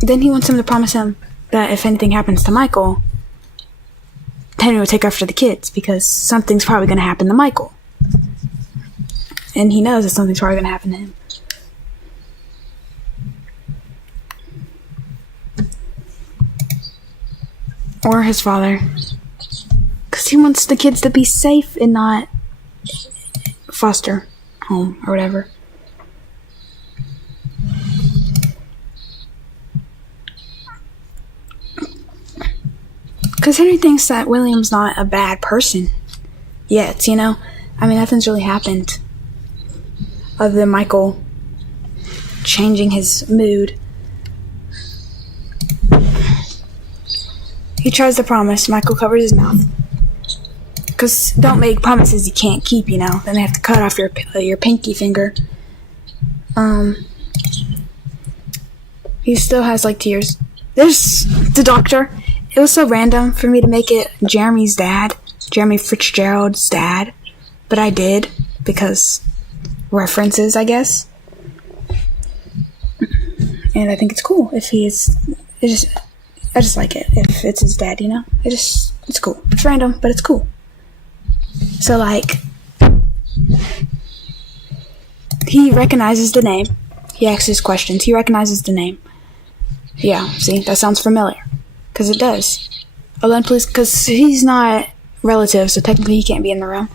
Then he wants him to promise him that if anything happens to Michael, Henry will take after the kids because something's probably going to happen to Michael. And he knows that something's probably going to happen to him. Or his father. Because he wants the kids to be safe and not foster home or whatever. Because Henry thinks that William's not a bad person yet, you know? I mean, nothing's really happened other than Michael changing his mood. He tries to promise. Michael covers his mouth. Because don't make promises you can't keep, you know? Then they have to cut off your pinky finger. He still has, like, tears. There's the doctor. It was so random for me to make it Jeremy Fitzgerald's dad. But I did. Because references, I guess. And I think it's cool if he is... I just like it if it's his dad, you know? It's cool. It's random, but it's cool. So, like, he recognizes the name. He asks his questions. He recognizes the name. Yeah, see? That sounds familiar. Because it does. Alone, please, because he's not relative, so technically he can't be in the room.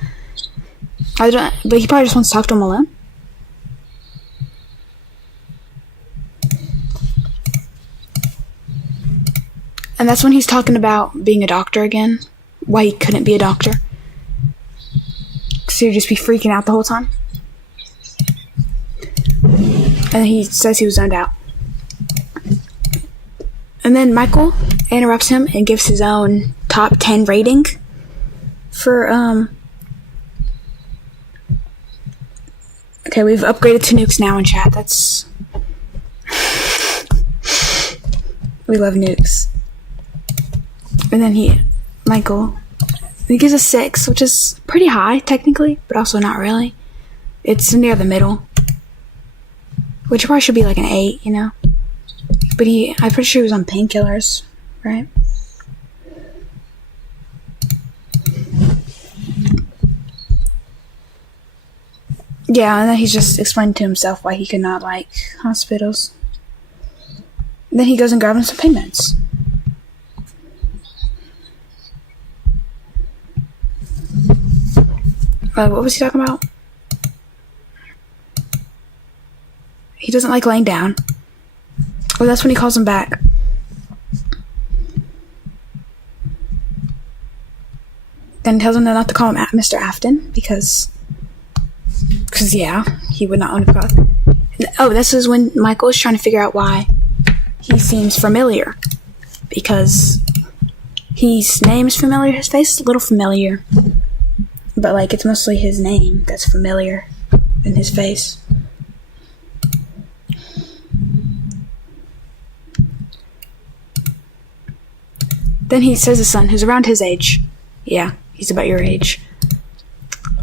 But he probably just wants to talk to him alone. And that's when he's talking about being a doctor again. Why he couldn't be a doctor. So he'd just be freaking out the whole time. And he says he was zoned out. And then Michael interrupts him and gives his own top 10 rating for, okay, we've upgraded to nukes now in chat. We love nukes. And then Michael gives a 6, which is pretty high, technically, but also not really. It's near the middle. Which probably should be like an 8, you know? But I'm pretty sure he was on painkillers, right? Yeah, and then he's just explaining to himself why he could not like hospitals. And then he goes and grabs him some pain meds. What was he talking about? He doesn't like laying down. Well, that's when he calls him back. Then tells him not to call him Mr. Afton because yeah, he would not want to call. Oh, this is when Michael is trying to figure out why he seems familiar, because his name's familiar, his face is a little familiar, but like it's mostly his name that's familiar than his face. Then he says his son, who's around his age. Yeah, he's about your age.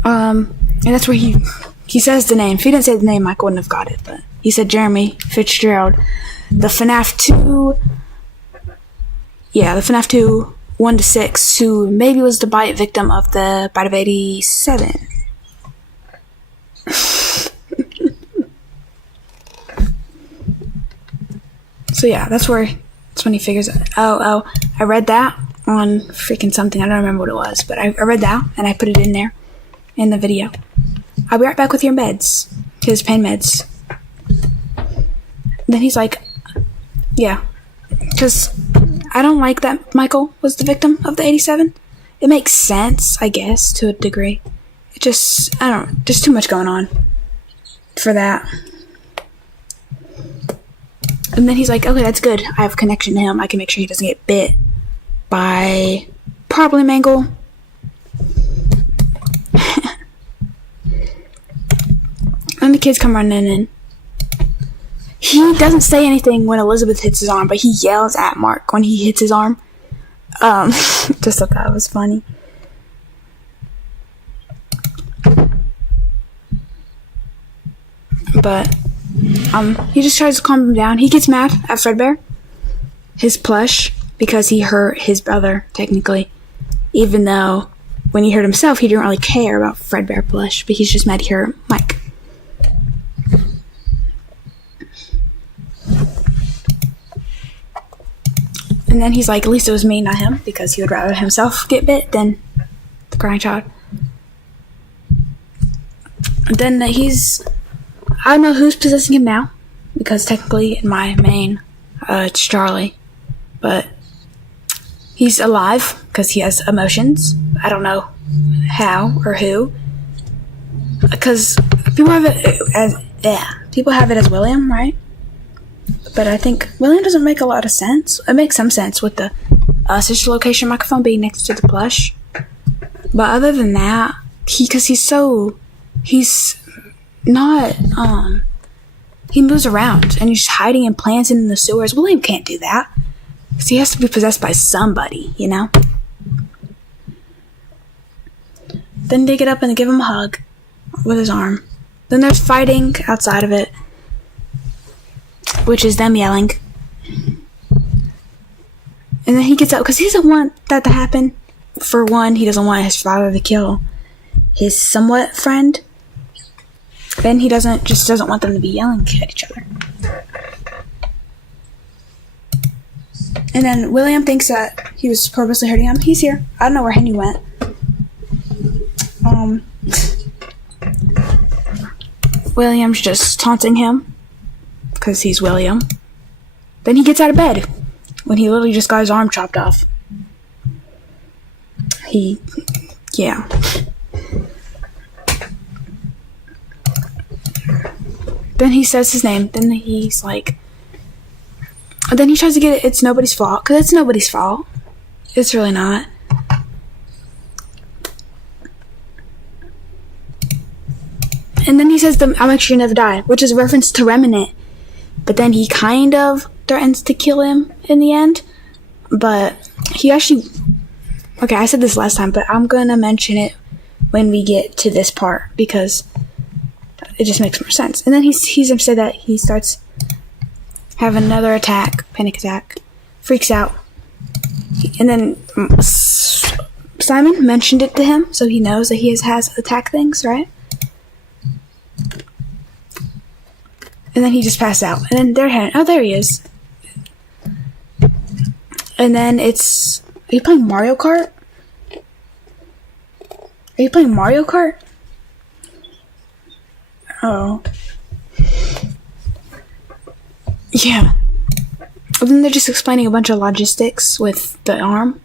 And that's where he says the name. If he didn't say the name, Mike wouldn't have got it, but he said Jeremy Fitzgerald. The FNAF 2... Yeah, the FNAF 2 1-6, who maybe was the bite victim of the bite of 87. So yeah, that's when he figures out, oh, I read that on freaking something, I don't remember what it was, but I read that, and I put it in there, in the video. I'll be right back with your meds, his pain meds. Then he's like, yeah, because I don't like that Michael was the victim of the 87. It makes sense, I guess, to a degree. It just, I don't know, just too much going on for that. And then he's like, okay, that's good. I have a connection to him. I can make sure he doesn't get bit by probably Mangle. And the kids come running in. He doesn't say anything when Elizabeth hits his arm, but he yells at Mark when he hits his arm. Just thought that was funny. But he just tries to calm him down. He gets mad at Fredbear, his plush, because he hurt his brother, technically. Even though, when he hurt himself, he didn't really care about Fredbear plush, but he's just mad he hurt Mike. And then he's like, at least it was me, not him, because he would rather himself get bit than the crying child. And then I don't know who's possessing him now, because technically in my main, it's Charlie. But he's alive, because he has emotions. I don't know how or who. Because people have it as William, right? But I think William doesn't make a lot of sense. It makes some sense with the sister location microphone being next to the plush. But other than that, he's not, he moves around and he's hiding in plants in the sewers. William can't do that, because he has to be possessed by somebody, you know? Then they get up and they give him a hug with his arm. Then there's fighting outside of it, which is them yelling. And then he gets up, because he doesn't want that to happen. For one, he doesn't want his father to kill his somewhat friend. Then he doesn't want them to be yelling at each other. And then William thinks that he was purposely hurting him. He's here. I don't know where Henry went. William's just taunting him, because he's William. Then he gets out of bed, when he literally just got his arm chopped off. Yeah. Then he says his name. Then he's like... Then he tries to get it, it's nobody's fault. Because it's nobody's fault. It's really not. And then he says, I'll make sure you never die. Which is a reference to Remnant. But then he kind of threatens to kill him in the end. But he actually... Okay, I said this last time, but I'm going to mention it when we get to this part, because it just makes more sense. And then he's upset that he starts having another attack, panic attack, freaks out. And then Simon mentioned it to him, so he knows that he has attack things, right? And then he just passed out. And then there he is. And then it's... Are you playing Mario Kart? Are you playing Mario Kart? Oh. Yeah. And then they're just explaining a bunch of logistics with the arm,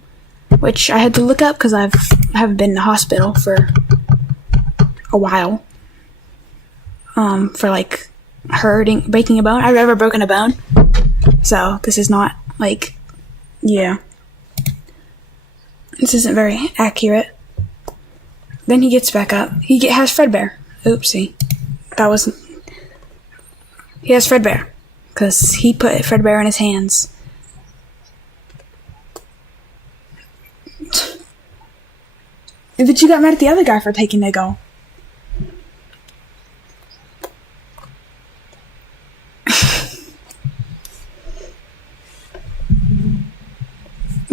which I had to look up because I haven't been in the hospital for a while. For like breaking a bone. I've never broken a bone. So this is not like, yeah. This isn't very accurate. Then he gets back up. He has Fredbear. Oopsie. He has Fredbear. Because he put Fredbear in his hands. But you got mad at the other guy for taking the goal.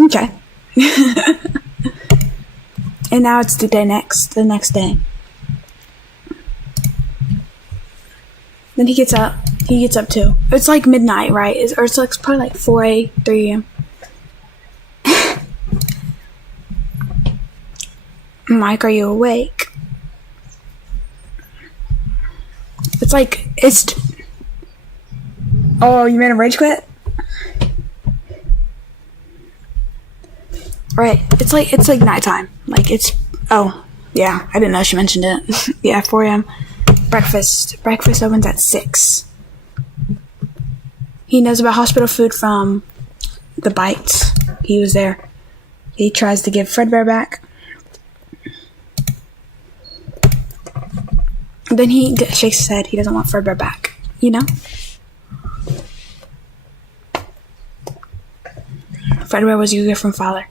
Okay. And now it's the next day. Then he gets up too. It's like midnight, right? Or it's like probably like 3 a.m. Mike, are you awake? Oh, you made him rage quit? Right. It's like nighttime. Oh, yeah, I didn't know she mentioned it. Yeah, 4 a.m. Breakfast opens at 6. He knows about hospital food from the bites. He was there. He tries to give Fredbear back. Then he shakes his head. He doesn't want Fredbear back. You know? Fredbear was your gift from father.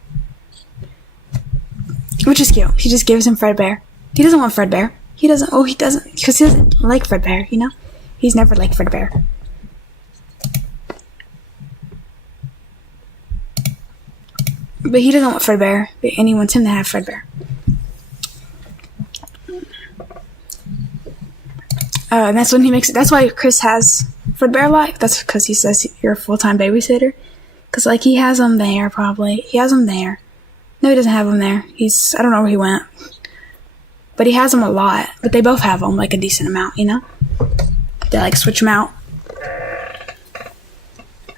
Which is cute. He just gives him Fredbear. He doesn't want Fredbear. He doesn't, because he doesn't like Fredbear, you know? He's never liked Fredbear. But he doesn't want Fredbear, and he wants him to have Fredbear. And that's when he makes it. That's why Chris has Fredbear a lot. That's because he says you're a full-time babysitter. Because, like, he has him there, probably. He has him there. No, he doesn't have him there. I don't know where he went. But he has them a lot. But they both have them, like, a decent amount, you know? They, like, switch them out.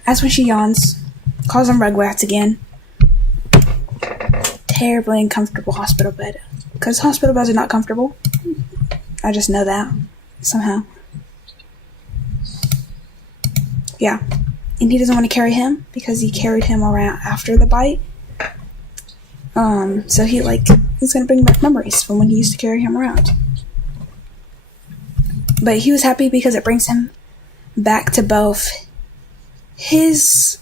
That's when she yawns. Calls them rugrats again. Terribly uncomfortable hospital bed. Because hospital beds are not comfortable. I just know that. Somehow. Yeah. And he doesn't want to carry him. Because he carried him around after the bite. So he's gonna bring back memories from when he used to carry him around. But he was happy because it brings him back to both his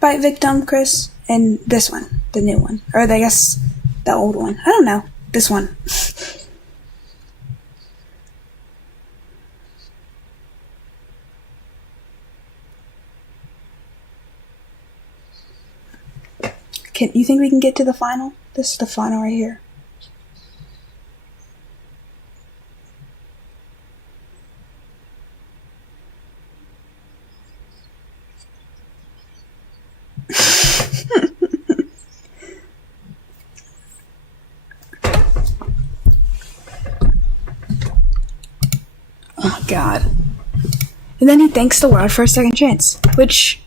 bite victim, Chris, and this one, the new one. Or I guess the old one. I don't know. This one. You think we can get to the final? This is the final right here. Oh my god. And then he thanks the world for a second chance, which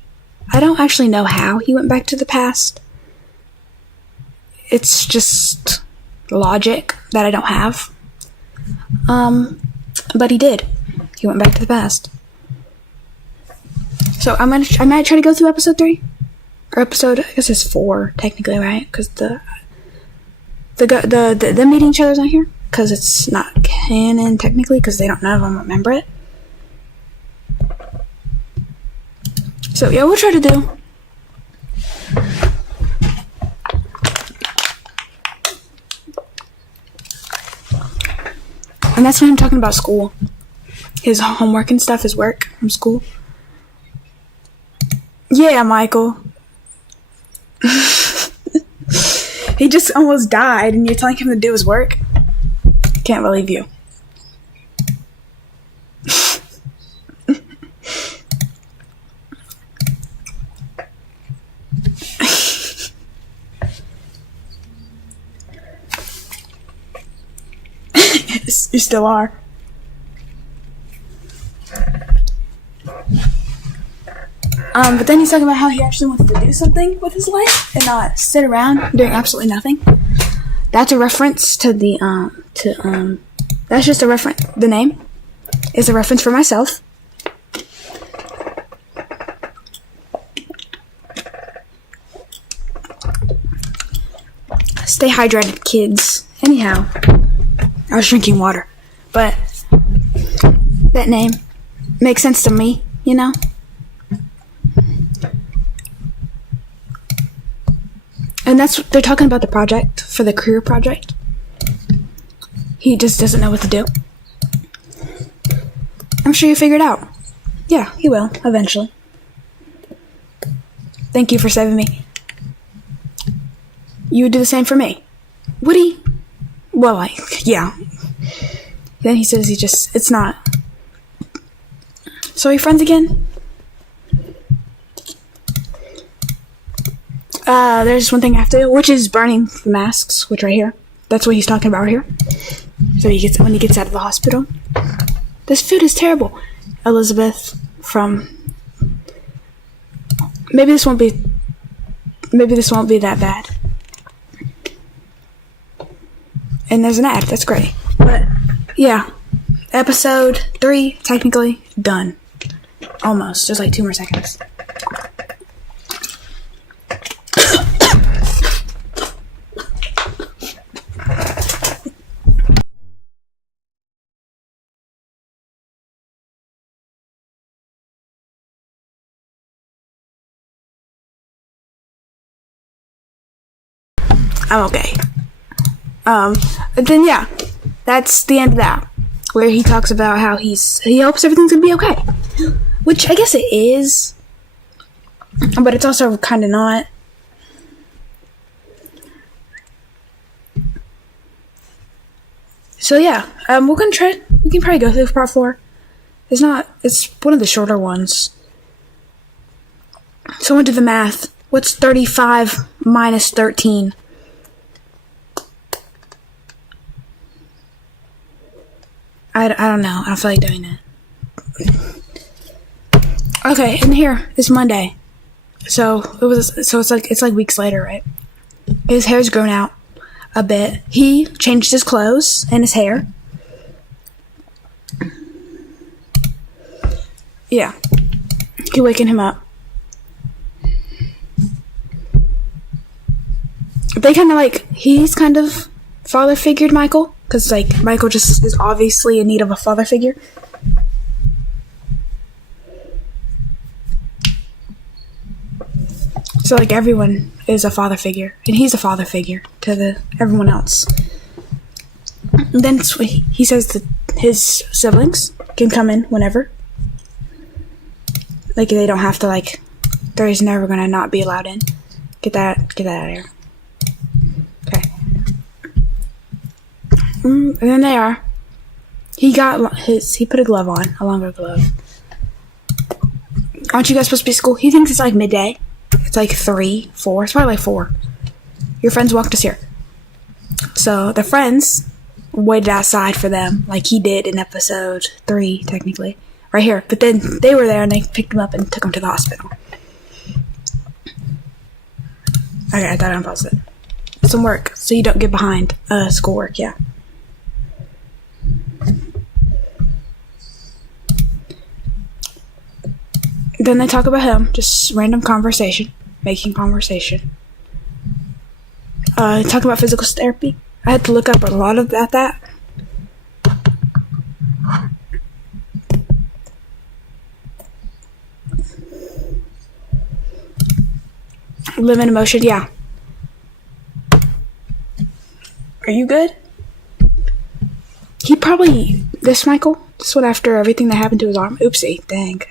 I don't actually know how he went back to the past. It's just logic that I don't have. But he did. He went back to the past. So I might try to go through episode 3. Or I guess it's 4, technically, right? Because them meeting each other's not here. Because it's not canon, technically, because none of them remember it. So, yeah, we'll try to do. And that's when I'm talking about school. His homework and stuff, his work from school. Yeah, Michael. He just almost died and you're telling him to do his work? Can't believe you. You still are. But then he's talking about how he actually wants to do something with his life and not sit around doing absolutely nothing. That's a reference to the, that's just a reference. The name is a reference for myself. Stay hydrated, kids. Anyhow, I was drinking water, but that name makes sense to me, you know? And they're talking about the project, for the career project. He just doesn't know what to do. I'm sure you figured it out. Yeah, he will, eventually. Thank you for saving me. You would do the same for me. Would he? Well, yeah. Then he says it's not. So are we friends again? There's one thing I have to do, which is burning the masks, which right here. That's what he's talking about right here. So when he gets out of the hospital. This food is terrible. Elizabeth from... Maybe this won't be that bad. And there's an ad. That's great. But, yeah. Episode 3, technically, done. Almost. Just like 2 more seconds. I'm okay. And then yeah, that's the end of that, where he talks about how he hopes everything's gonna be okay, which I guess it is, but it's also kind of not. So yeah, we can probably go through part 4. It's one of the shorter ones. So I want to do the math. What's 35 minus 13? I don't know. I don't feel like doing it. Okay, and here is Monday. So it's like weeks later, right? His hair's grown out a bit. He changed his clothes and his hair. Yeah. You're waking him up. He's kind of father figured Michael. Because, Michael just is obviously in need of a father figure. So, everyone is a father figure. And he's a father figure to everyone else. And then he says that his siblings can come in whenever. They don't have to, there's never going to not be allowed in. Get that out of here. Okay. And then they are. He put a glove on, a longer glove. Aren't you guys supposed to be at school? He thinks it's midday. It's 3, 4. It's probably 4. Your friends walked us here. So the friends waited outside for them, like he did in episode 3, technically. Right here. But then they were there and they picked him up and took him to the hospital. Okay, I thought I unpaused it. Some work, so you don't get behind schoolwork, yeah. Then they talk about him, just random conversation, making conversation. Talk about physical therapy. I had to look up a lot about that. Live in emotion, yeah. Are you good? This one after everything that happened to his arm. Oopsie, dang,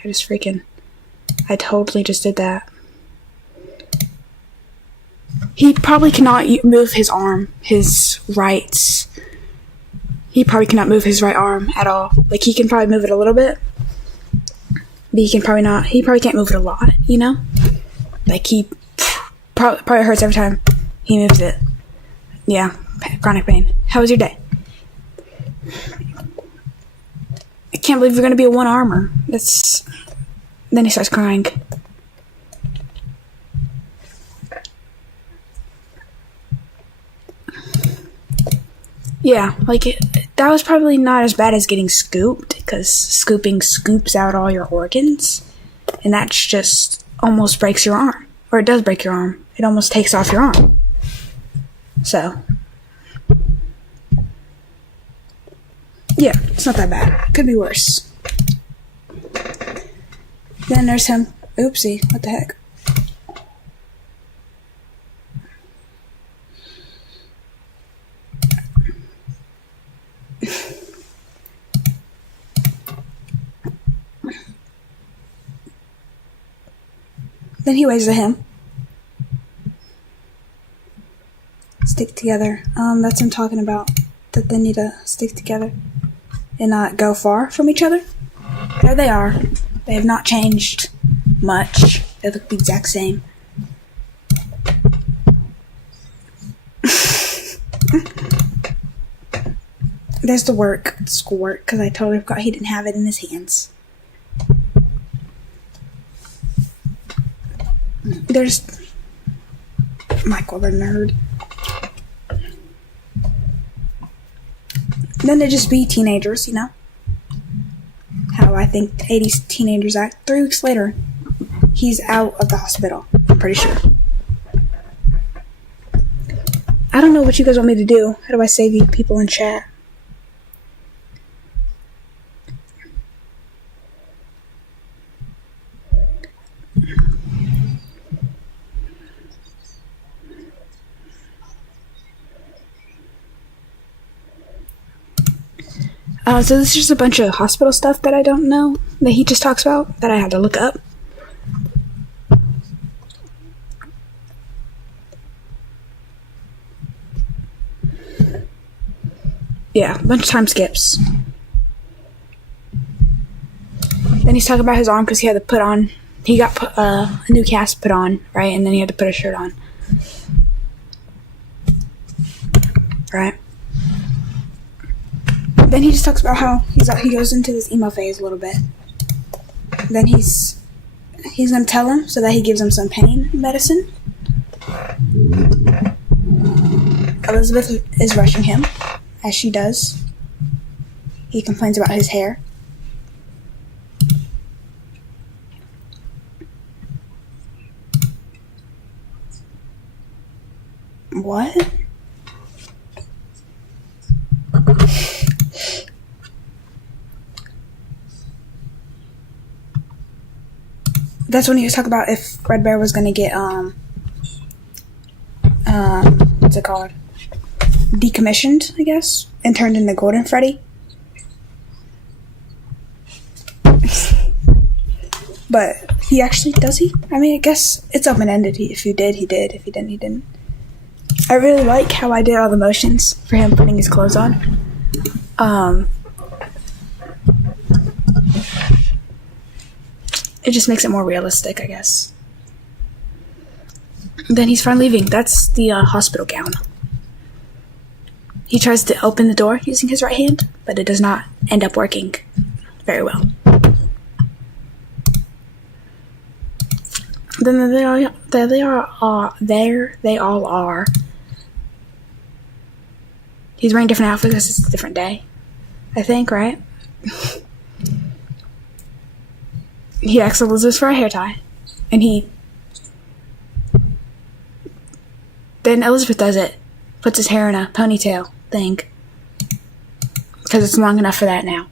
I totally just did that. He probably cannot move his arm, he probably cannot move his right arm at all. He can probably move it a little bit, but he probably can't move it a lot, you know? He probably hurts every time he moves it. Yeah, chronic pain. How was your day? I can't believe you're gonna be a one armor. Then he starts crying. Yeah, like that was probably not as bad as getting scooped, because scooping scoops out all your organs, and that's just almost breaks your arm. Or it does break your arm. It almost takes off your arm. So, yeah, it's not that bad. Could be worse. Then there's him. Oopsie, what the heck? Then he waves at him. Stick together. That's him talking about that they need to stick together and not go far from each other. There they are. They have not changed much. They look the exact same. There's the schoolwork, because I totally forgot he didn't have it in his hands. There's Michael the nerd. Then they just be teenagers, you know? How I think 80s teenagers act. 3 weeks later, he's out of the hospital, I'm pretty sure. I don't know what you guys want me to do. How do I save you people in chat? So this is just a bunch of hospital stuff that I don't know, that he just talks about, that I had to look up. Yeah, a bunch of time skips. Then he's talking about his arm because he had to put on, he got a new cast put on, right? And then he had to put a shirt on. Right? Then he just talks about how he goes into this emo phase a little bit. Then he's gonna tell him so that he gives him some pain medicine. Elizabeth is rushing him, as she does. He complains about his hair. What? That's when he was talking about if Red Bear was gonna get what's it called? Decommissioned, I guess, and turned into Golden Freddy. But he actually, does he? I mean, I guess it's open-ended. If you did, he did. If he didn't, he didn't. I really like how I did all the motions for him putting his clothes on. It just makes it more realistic, I guess. Then he's finally leaving. That's the hospital gown. He tries to open the door using his right hand, but it does not end up working very well. Then there they all are. He's wearing different outfits because it's a different day, I think, right? He asks Elizabeth for a hair tie, and then Elizabeth does it, puts his hair in a ponytail thing, because it's long enough for that now.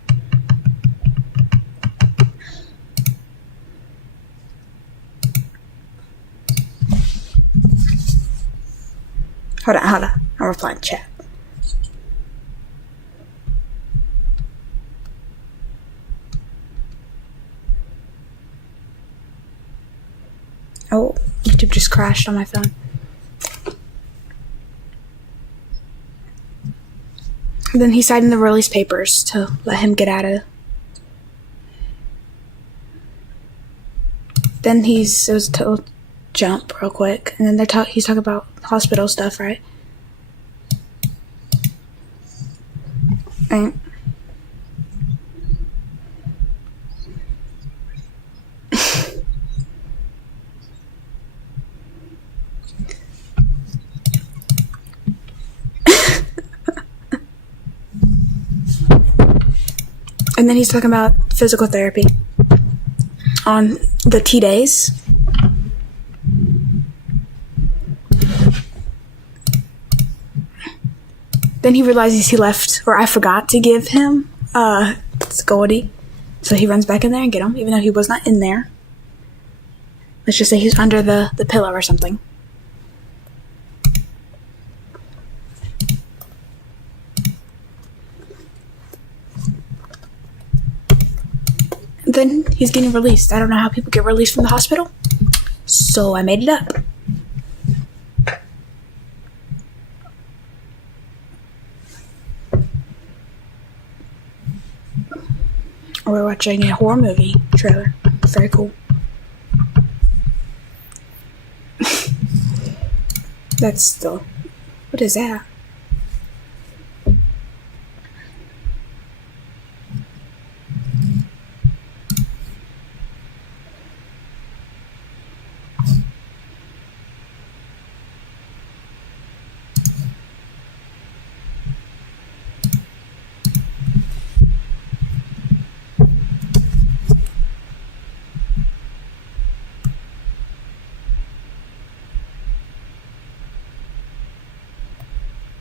Hold on, I'm replying to chat. Oh, YouTube just crashed on my phone. Then he signed the release papers to let him get out of. Then it was a total jump real quick, and then he's talking about hospital stuff, right? And And then he's talking about physical therapy on the T days. Then he realizes he left, or I forgot to give him Goldie. So he runs back in there and get him, even though he was not in there. Let's just say he's under the pillow or something. Then he's getting released. I don't know how people get released from the hospital, so I made it up. We're watching a horror movie trailer. Very cool. That's still... What is that?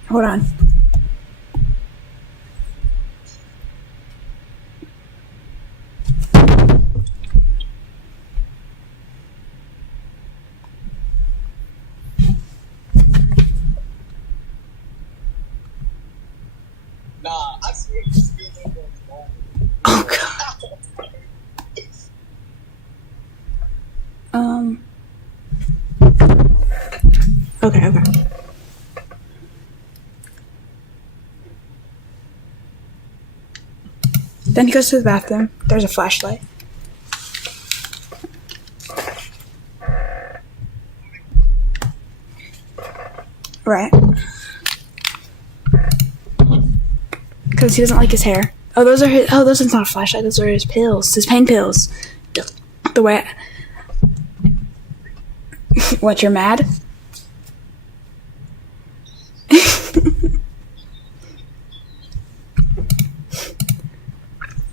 Hold on. Nah, I swear you still know what's wrong. Oh, God. Okay. Then he goes to the bathroom. There's a flashlight. Right. Because he doesn't like his hair. Oh, those are his... Oh, those are not a flashlight. Those are his pills. His pain pills. The way... What, you're mad?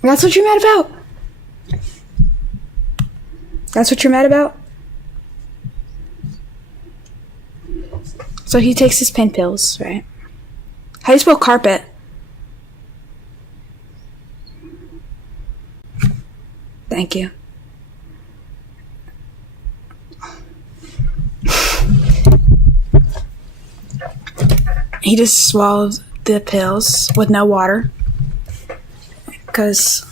That's what you're mad about? That's what you're mad about? So he takes his pain pills, right? How do you spell carpet? Thank you. He just swallowed the pills with no water. Because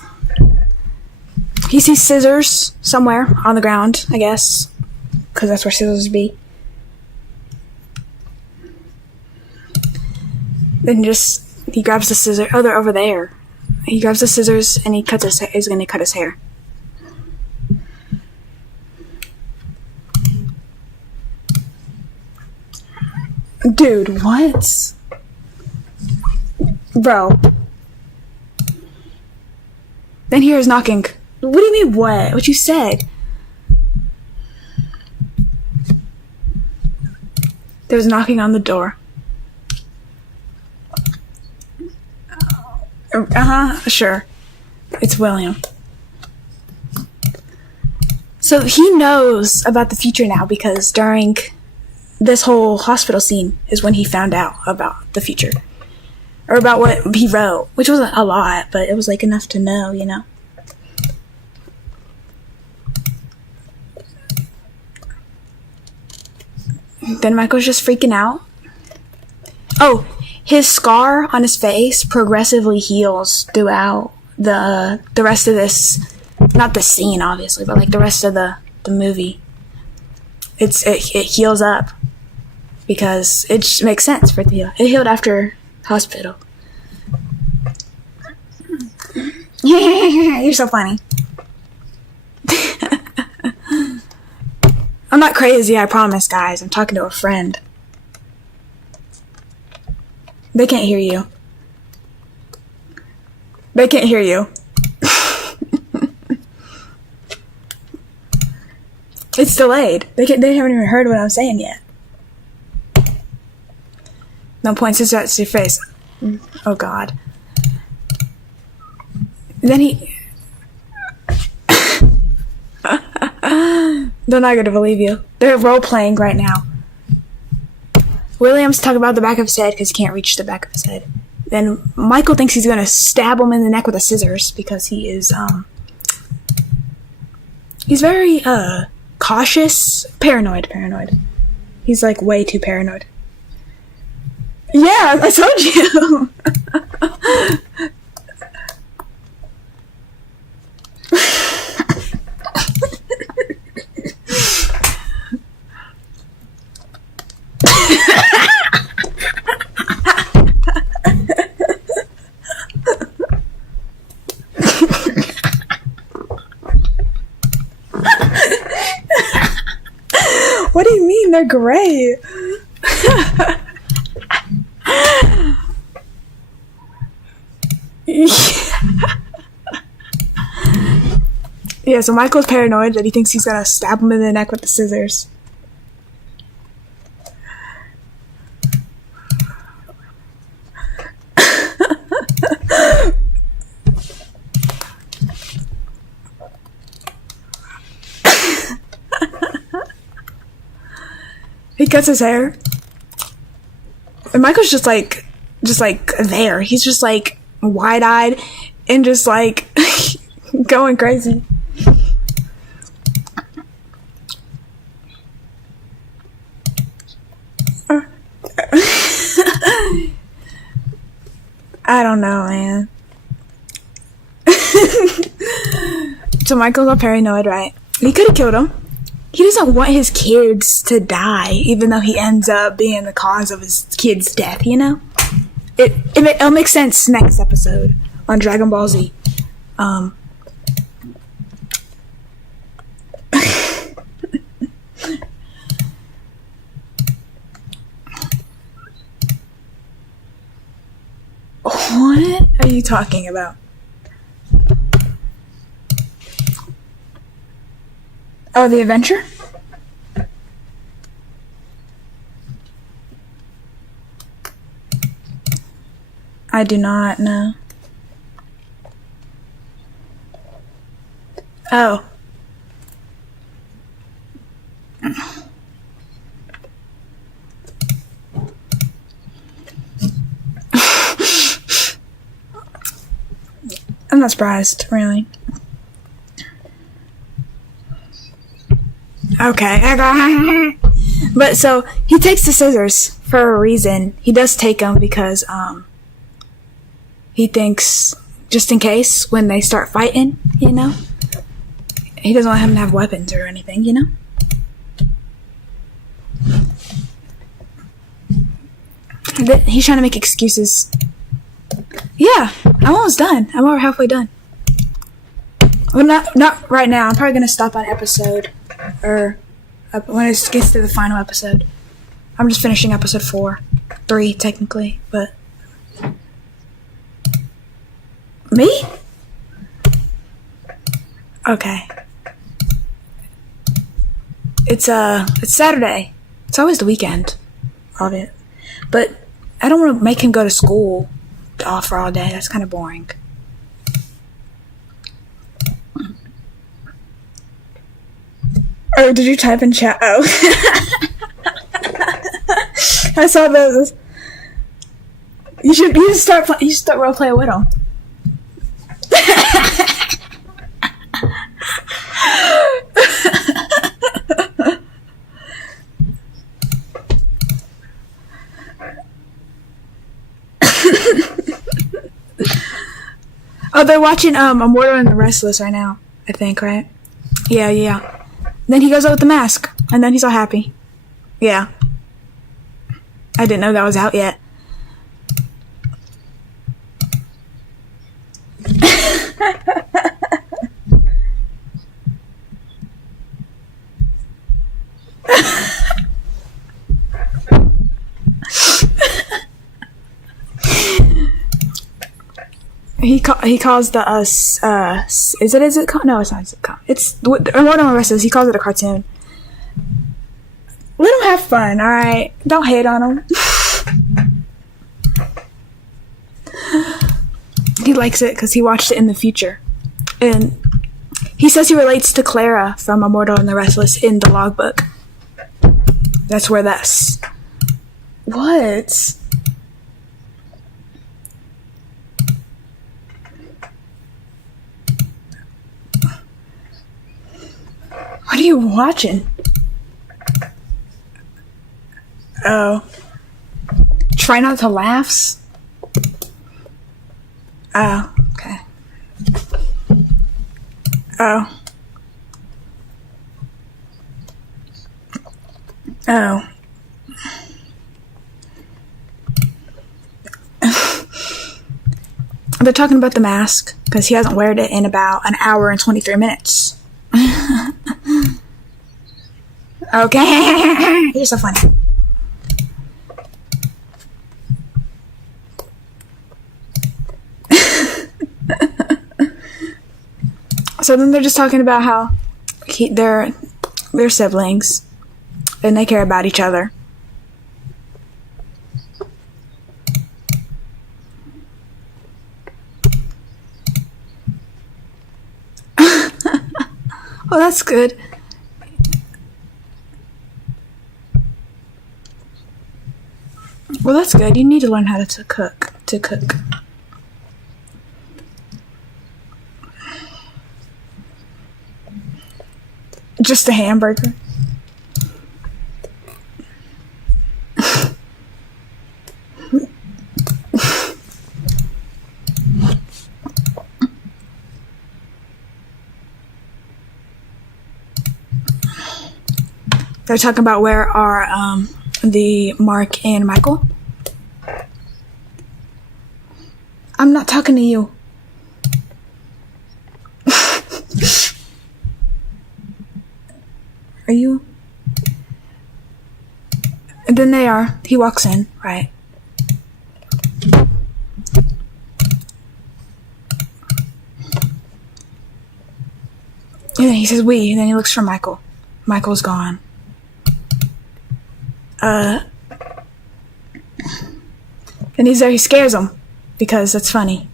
he sees scissors somewhere on the ground, I guess. Because that's where scissors be. Then he grabs the scissors. Oh, they're over there. He grabs the scissors and he's going to cut his hair. Dude, what? Bro. Then here's knocking. What do you mean, what? What you said? There was knocking on the door. Sure. It's William. So he knows about the future now because during this whole hospital scene is when he found out about the future. Or about what he wrote, which wasn't a lot, but it was like enough to know, you know? Then Michael's just freaking out. Oh, his scar on his face progressively heals throughout the rest of this, not the scene obviously, but like the rest of the movie. It heals up because it just makes sense for it to heal. It healed after hospital. You're so funny. I'm not crazy, I promise, guys. I'm talking to a friend. They can't hear you. They can't hear you. It's delayed. They haven't even heard what I'm saying yet. No, point scissors at your face. Oh, God. Then he... They're not going to believe you. They're role-playing right now. William's talking about the back of his head because he can't reach the back of his head. Then Michael thinks he's going to stab him in the neck with the scissors because he is, he's very, cautious. Paranoid. He's, like, way too paranoid. Yeah, I told you! What do you mean? They're great. Yeah, so Michael's paranoid that he thinks he's gonna stab him in the neck with the scissors. He cuts his hair. And Michael's just like there. He's just like wide-eyed and just like going crazy. I don't know, man. So Michael's all paranoid, right? He could have killed him. He doesn't want his kids to die, even though he ends up being the cause of his kids' death, you know? It'll make sense next episode on Dragon Ball Z. What are you talking about? Oh, the adventure? I do not know. Oh. I'm not surprised, really. Okay. But so, he takes the scissors for a reason. He does take them because, he thinks, just in case, when they start fighting, you know? He doesn't want him to have weapons or anything, you know? He's trying to make excuses. Yeah, I'm almost done. I'm over halfway done. Well, not right now. I'm probably going to stop on episode, or when it gets to the final episode. I'm just finishing episode 3, technically, but... Me? Okay. It's Saturday. It's always the weekend. But I don't want to make him go to school off for all day. That's kind of boring. Oh, did you type in chat? Oh. I saw those. You should start role playing with him. Oh, they're watching Immortal and the Restless right now, I think, right? Yeah. Then he goes out with the mask, and then he's all happy. Yeah. I didn't know that was out yet. He calls the is it called? No, it's not. It's what Immortal and Restless. He calls it a cartoon. Let him have fun, all right? Don't hate on him. He likes it because he watched it in the future. And he says he relates to Clara from Immortal and the Restless in the logbook. That's where that's... What? What are you watching? Oh. Try not to laugh? Oh, okay. Oh. Oh. They're talking about the mask because he hasn't worn it in about an hour and 23 minutes. Okay. You're so funny. So then they're just talking about how they're siblings and they care about each other. Oh, that's good. Well, that's good. You need to learn how to cook. Just a hamburger. They're talking about where are the Mark and Michael. I'm not talking to you. Are you? And then they are. He walks in, right? And then he says we, and then he looks for Michael. Michael's gone. And he's there, he scares him because that's funny.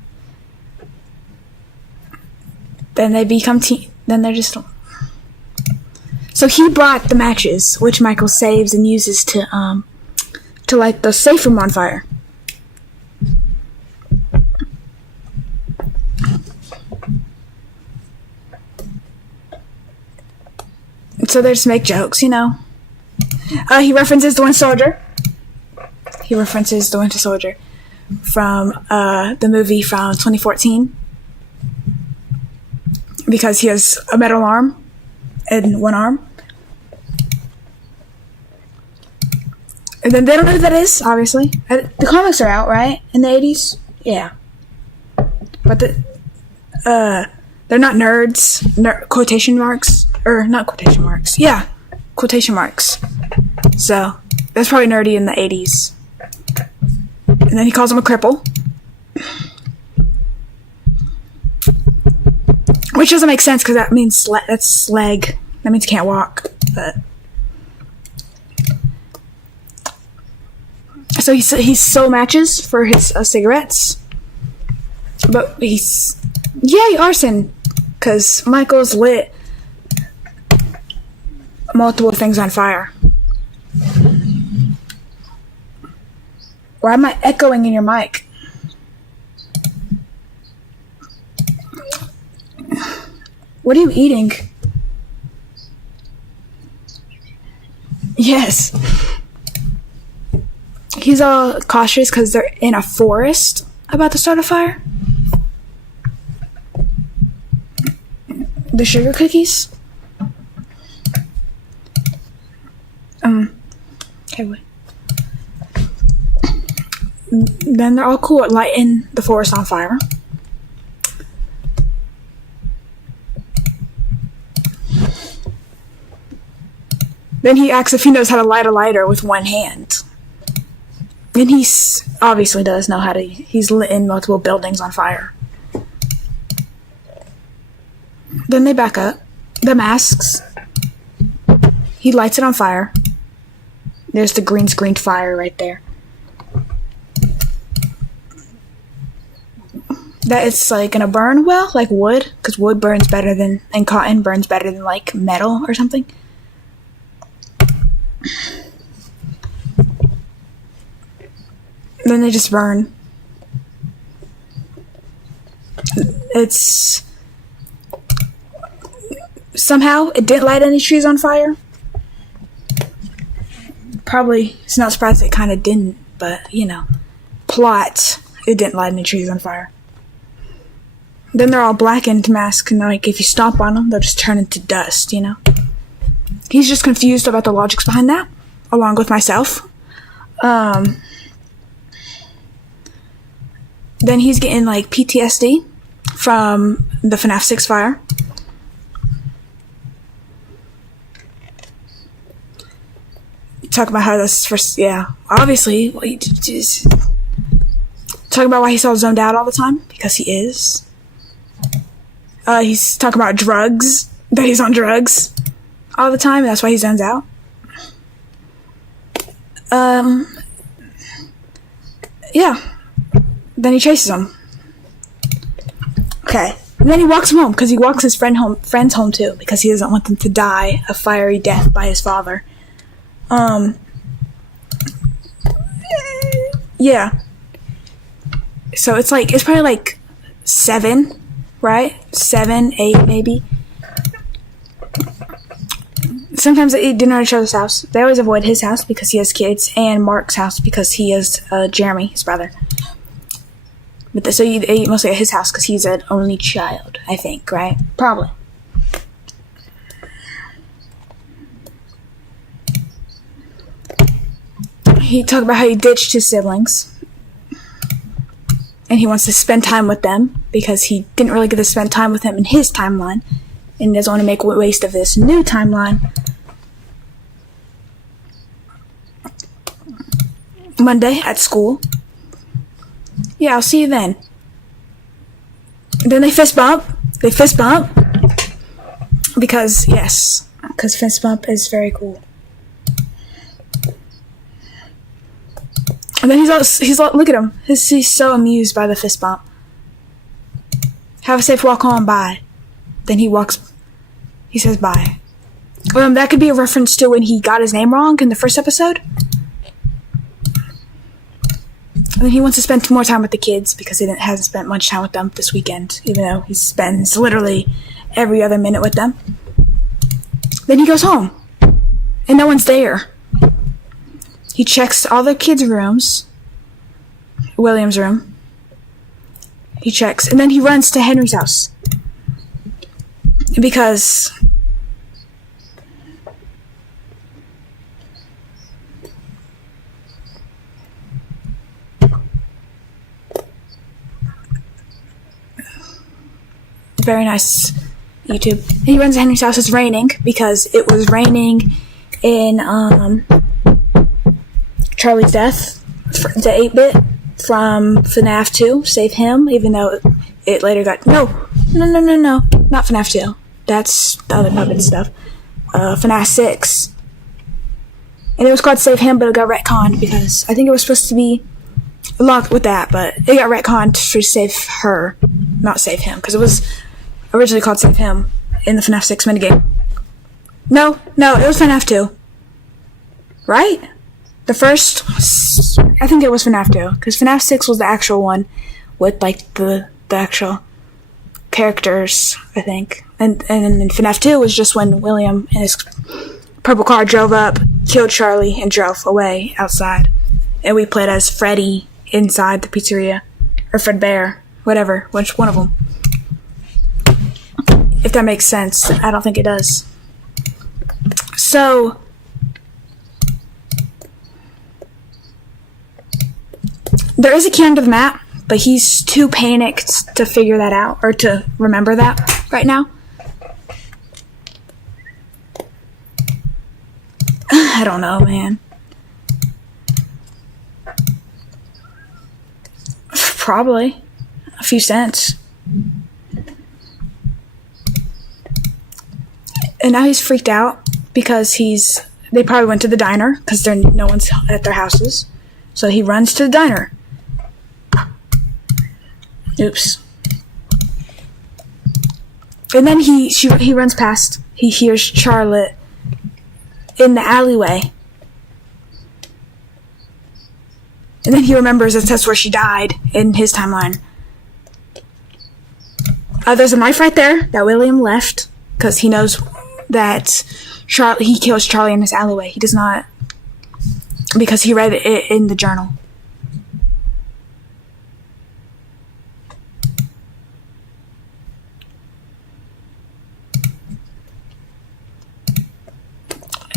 Then they become then they're just... So he brought the matches, which Michael saves and uses to light the safe room on fire. So they just make jokes, you know. He references the Winter Soldier from the movie from 2014 because he has a metal arm and one arm. And then they don't know who that is, obviously. The comics are out, right? In the 80s? Yeah. But they're not nerds. Quotation marks. Or, not quotation marks. Yeah. Quotation marks. So, that's probably nerdy in the 80s. And then he calls him a cripple. Which doesn't make sense, because that means that's leg. That means can't walk. But... So he sold matches for his cigarettes. But he's... Yeah, arson. Because Michael's lit multiple things on fire. Why am I echoing in your mic? What are you eating? Yes. He's all cautious because they're in a forest about to start a fire. The sugar cookies? Okay, wait. Then they're all cool at lighting the forest on fire. Then he asks if he knows how to light a lighter with one hand. And he obviously does know how to. He's lit in multiple buildings on fire. Then they back up. The masks. He lights it on fire. There's the green screened fire right there. that it's like gonna burn well, like wood, because wood burns better than, and cotton burns better than like metal or something. Then they just burn. It's somehow it didn't light any trees on fire. Probably it's not surprised it kind of didn't, but you know, plot, it didn't light any trees on fire. Then they're all blackened masks, and like if you stomp on them, they'll just turn into dust, you know. He's just confused about the logics behind that, along with myself. Then he's getting like PTSD from the FNAF 6 fire. Talk about how this first, yeah, obviously, talk about why he's all zoned out all the time, because he is. He's talking about drugs, that he's on drugs all the time, and that's why he zones out. Yeah. Then he chases him. Okay. And then he walks him home, because he walks his friends home too, because he doesn't want them to die a fiery death by his father. Yeah. So it's probably like 7, right? 7, 8, maybe. Sometimes they eat dinner at each other's house. They always avoid his house because he has kids, and Mark's house because he is Jeremy, his brother. But so you eat mostly at his house because he's an only child, I think, right? Probably. He talked about how he ditched his siblings. And he wants to spend time with them because he didn't really get to spend time with them in his timeline. And doesn't want to make a waste of this new timeline. Monday at school. Yeah, I'll see you then. Then they fist bump. Because, yes. Because fist bump is very cool. And then he's look at him. He's so amused by the fist bump. Have a safe walk home, bye. Then he says bye. That could be a reference to when he got his name wrong in the first episode. And then he wants to spend more time with the kids because he hasn't spent much time with them this weekend, even though he spends literally every other minute with them. Then he goes home, and no one's there. He checks all the kids' rooms, William's room. He checks, and then he runs to Henry's house. Because very nice YouTube. He runs to Henry's house. It's raining because it was raining in Charlie's death, the 8-bit from FNAF 2. Save him, even though it later got no, not FNAF 2. That's the other puppet stuff. FNAF 6, and it was called Save Him, but it got retconned because I think it was supposed to be locked with that, but it got retconned to save her, not save him, because it was originally called Save Him in the FNAF 6 minigame. No, it was FNAF 2. Right? The first, I think it was FNAF 2, because FNAF 6 was the actual one with, like, the actual characters, I think. And then FNAF 2 was just when William and his purple car drove up, killed Charlie, and drove away outside. And we played as Freddy inside the pizzeria. Or Fredbear. Whatever. Which one of them. If that makes sense. I don't think it does. So there is a key under the map, but he's too panicked to figure that out, or to remember that right now. I don't know, man. Probably. A few cents. And now he's freaked out because they probably went to the diner because no one's at their houses. So he runs to the diner. Oops. And then he runs past. He hears Charlotte in the alleyway. And then he remembers that's where she died in his timeline. There's a knife right there that William left because he knows that he kills Charlie in this alleyway. He does not, because he read it in the journal.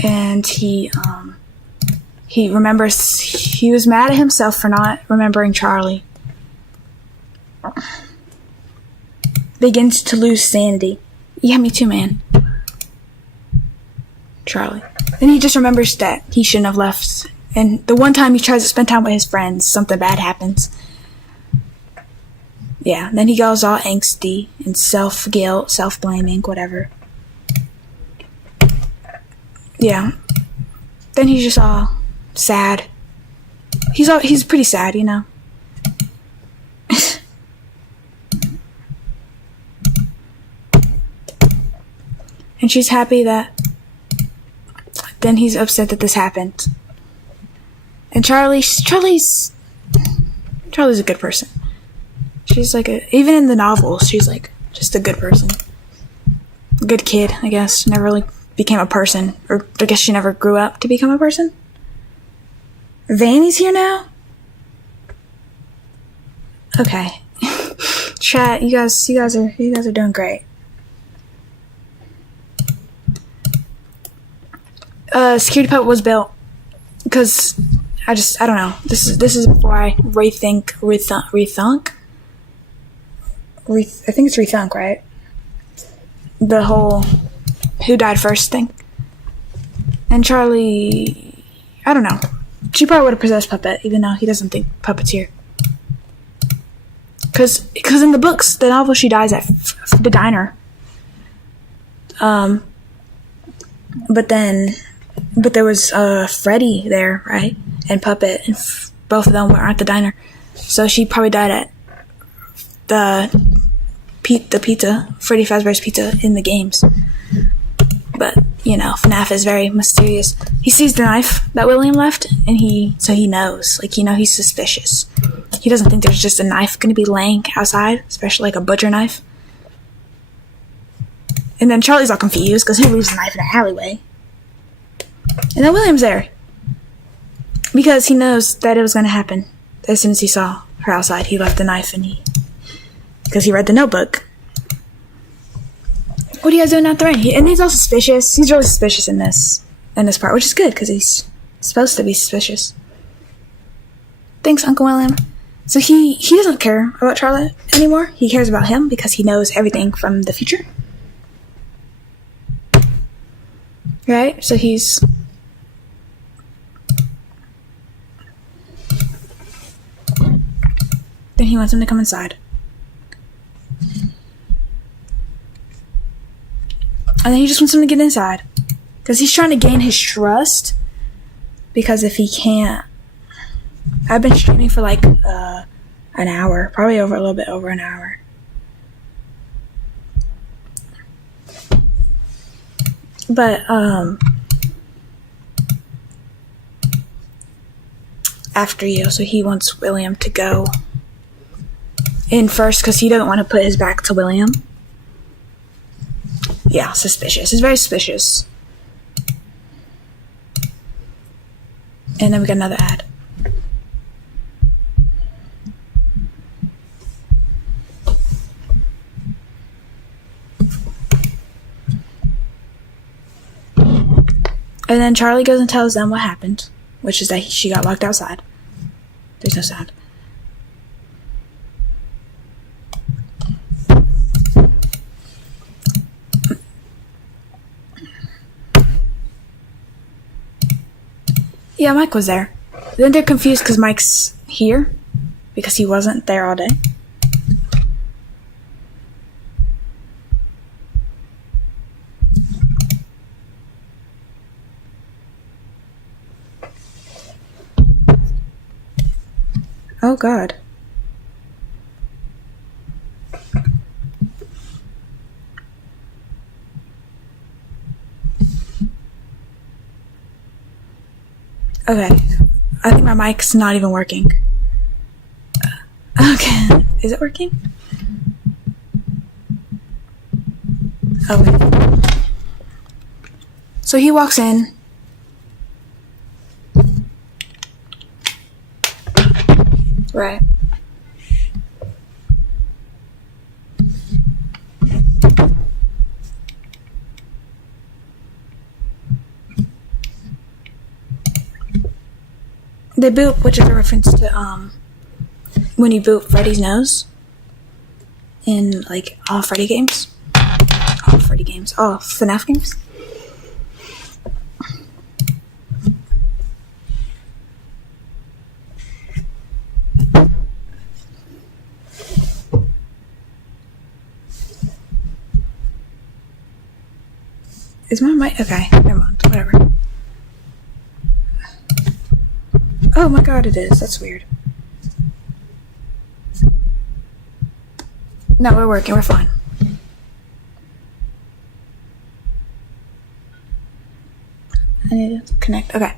And he remembers he was mad at himself for not remembering Charlie. Begins to lose sanity. Yeah, me too, man. Charlie. Then he just remembers that he shouldn't have left. And the one time he tries to spend time with his friends, something bad happens. Yeah, then he goes all angsty and self-guilt, self-blaming, whatever. Yeah. Then he's just all sad. He's pretty sad, you know. And she's happy that... Then he's upset that this happened. And Charlie's a good person. She's like even in the novels, she's like just a good person. Good kid, I guess. Never really became a person. Or I guess she never grew up to become a person. Vanny's here now? Okay. Chat, you guys are doing great. Security puppet was built because I don't know. This is before I rethink. I think it's rethunk, right? The whole who died first thing. And Charlie, I don't know. She probably would have possessed Puppet, even though he doesn't think Puppet's here. Because in the books, the novel, she dies at the diner. But there was Freddy there, right? And Puppet, and both of them were at the diner. So she probably died at the pizza, Freddy Fazbear's Pizza in the games. But, you know, FNAF is very mysterious. He sees the knife that William left, and he knows. Like, you know, he's suspicious. He doesn't think there's just a knife going to be laying outside, especially like a butcher knife. And then Charlie's all confused because he leaves the knife in the alleyway. And then William's there. Because he knows that it was going to happen. As soon as he saw her outside, he left the knife because he read the notebook. What are you guys doing out there? And he's all suspicious. He's really suspicious in this part, which is good because he's supposed to be suspicious. Thanks, Uncle William. So he doesn't care about Charlotte anymore. He cares about him because he knows everything from the future. Right? So then he wants him to come inside. And then he just wants him to get inside. Because he's trying to gain his trust. Because if he can't... I've been streaming for like an hour. Probably a little bit over an hour. But, after you. So he wants William to go in first because he doesn't want to put his back to William. Yeah, suspicious. It's very suspicious. And then we got another ad. And then Charlie goes and tells them what happened, which is that she got locked outside. There's no sound. Yeah, Mike was there. Then they're confused because Mike's here, because he wasn't there all day. Oh God. My mic's not even working. Okay. Is it working? Oh. So he walks in. Right. They boop, which is a reference to when you boop Freddy's nose in like all Freddy games. All Freddy games. All FNaF games. Is my mic okay? Never mind, whatever. Oh my god, it is. That's weird. No, we're working. We're fine. I need to connect. Okay.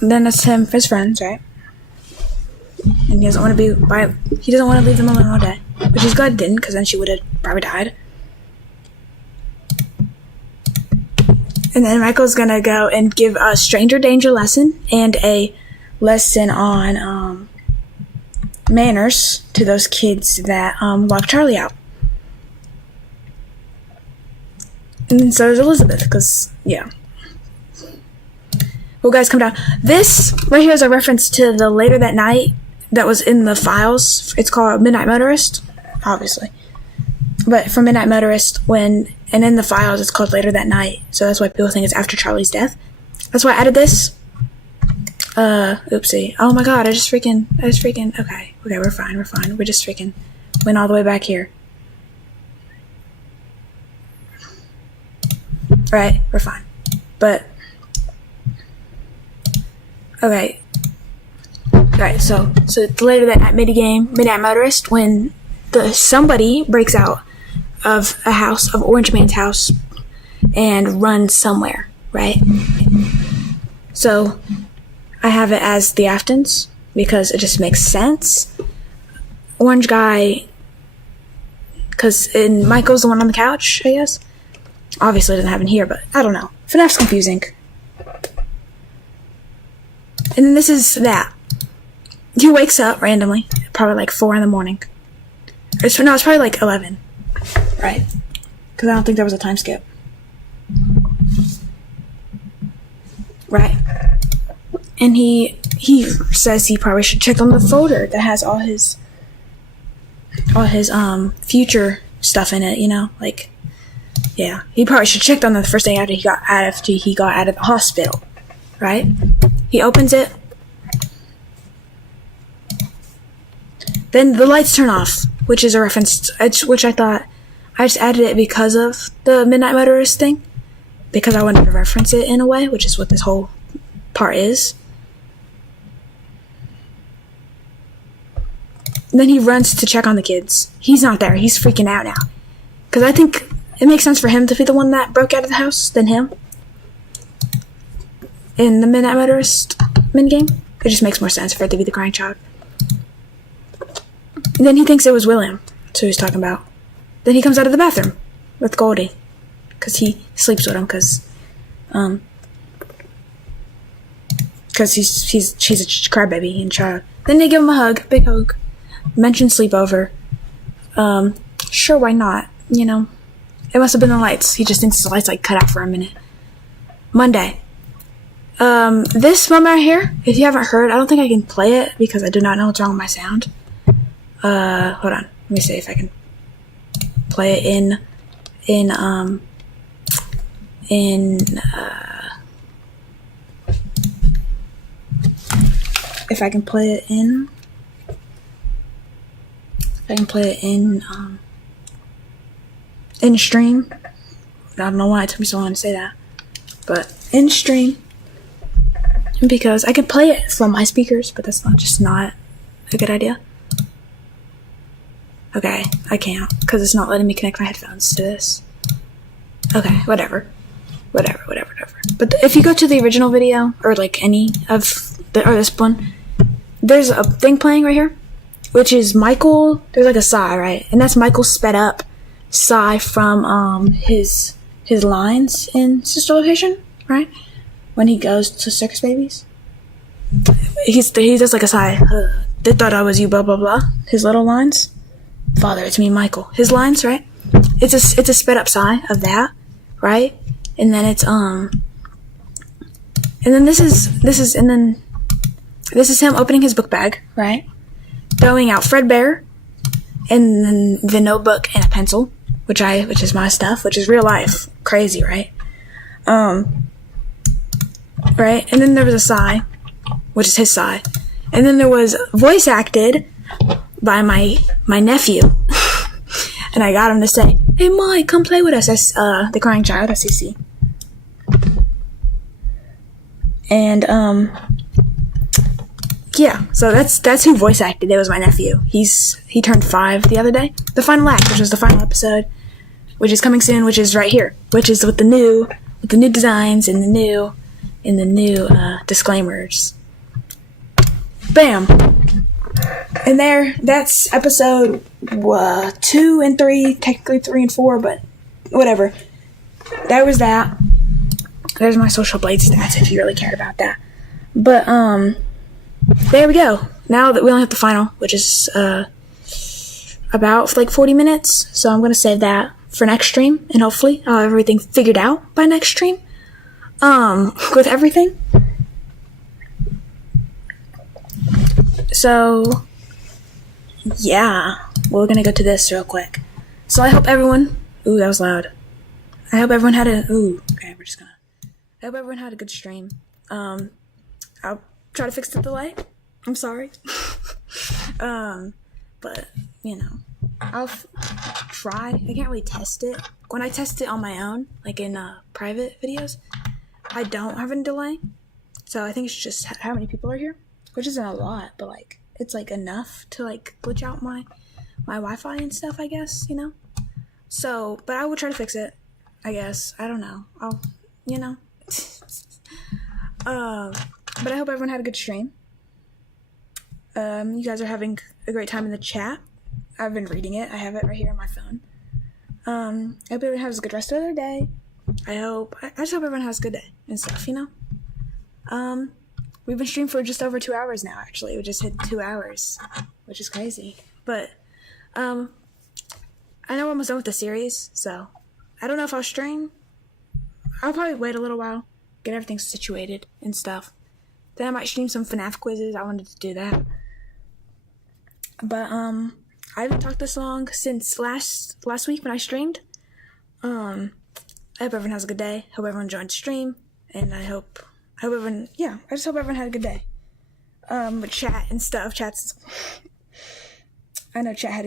And then that's him, his friends, right? And he doesn't want to he doesn't want to leave them alone all day. Which he's glad he didn't, because then she would have probably died. And then Michael's gonna go and give a stranger danger lesson and a lesson on manners to those kids that lock Charlie out. And then so is Elizabeth, because, yeah. Well, guys, come down. This right here is a reference to the Later That Night that was in the files. It's called Midnight Motorist, obviously. But from Midnight Motorist, and in the files, it's called Later That Night. So that's why people think it's after Charlie's death. That's why I added this. Oopsie. Oh my god, I just freaking, okay, we're fine. We just freaking went all the way back here. Right, we're fine. But, okay. Right, so Later That Night Midnight Motorist, when somebody breaks out of a house, of Orange Man's house, and runs somewhere, right? So I have it as the Aftons because it just makes sense. Orange guy, because Michael's the one on the couch, I guess. Obviously it doesn't happen here, but I don't know. FNaF's confusing. And then this is that. He wakes up randomly, probably like 4 in the morning. It's probably like 11. Right. Because I don't think there was a time skip. Right. And he says he probably should check on the folder that has all his future stuff in it, you know? Like, yeah. He probably should check on the first day after he got out of the hospital. Right? He opens it. Then the lights turn off, which is a reference, which I thought, I just added it because of the Midnight Motorist thing, because I wanted to reference it in a way, which is what this whole part is. And then he runs to check on the kids. He's not there. He's freaking out now. Because I think it makes sense for him to be the one that broke out of the house than him. In the Midnight Motorist minigame. It just makes more sense for it to be the crying child. And then he thinks it was William. That's who he's talking about. Then he comes out of the bathroom with Goldie. Because he sleeps with him because she's a crybaby and child. Then they give him a hug, big hug. Mention sleepover. Sure, why not? You know, it must have been the lights. He just thinks the lights like cut out for a minute. Monday. This moment right here, if you haven't heard, I don't think I can play it because I do not know what's wrong with my sound. Hold on. Let me see if I can play it if I can play it in stream. I don't know why it took me so long to say that, but in stream, because I can play it from my speakers, but that's not a good idea. Okay, I can't, because it's not letting me connect my headphones to this. Okay, whatever. whatever. But if you go to the original video, or like any of or this one, there's a thing playing right here, which is Michael. There's like a sigh, right? And that's Michael sped up sigh from his lines in Sister Location, right? When he goes to Circus Babies, he does like a sigh. They thought I was you, blah blah blah. His little lines. Father, it's me, Michael. His lines, right? It's a sped up sigh of that, right? And then it's and then this is him opening his book bag, right? Throwing out Fredbear, and then the notebook and a pencil, which is my stuff, which is real life, crazy, right? Right? And then there was a sigh, which is his sigh, and then there was voice acted by my nephew, and I got him to say, "Hey, Mike, come play with us." That's the crying child, that's CC. And yeah, so that's who voice acted. It was my nephew. He turned 5 the other day. The final act, which was the final episode, which is coming soon, which is right here, which is with the new designs and the new disclaimers. Bam. And that's episode 2 and 3, technically 3 and 4, but whatever. That was that. There's my Social Blade stats if you really cared about that. But there we go. Now that we only have the final, which is about like 40 minutes, so I'm gonna save that for next stream, and hopefully I'll have everything figured out by next stream. With everything. So yeah, we're gonna go to this real quick. So I hope everyone. Ooh, that was loud. I hope everyone had a. Ooh, okay, we're just gonna. I hope everyone had a good stream. I'll try to fix the delay. I'm sorry. But you know, I'll try. I can't really test it. When I test it on my own, like in private videos, I don't have any delay. So I think it's just how many people are here, which isn't a lot, but like it's like enough to like glitch out my Wi-Fi and stuff, I guess, you know. So, but I will try to fix it, I guess. I don't know. I'll, you know. But I hope everyone had a good stream. You guys are having a great time in the chat. I've been reading it. I have it right here on my phone. I hope everyone has a good rest of their day. I just hope everyone has a good day and stuff, you know. We've been streaming for just over 2 hours now, actually. We just hit 2 hours, which is crazy. But, I know we're almost done with the series, so I don't know if I'll stream. I'll probably wait a little while, get everything situated and stuff. Then I might stream some FNaF quizzes. I wanted to do that. But, I haven't talked this long since last week when I streamed. I hope everyone has a good day. Hope everyone joined the stream. And I hope everyone, yeah, I just hope everyone had a good day. With chat and stuff. I know chat had a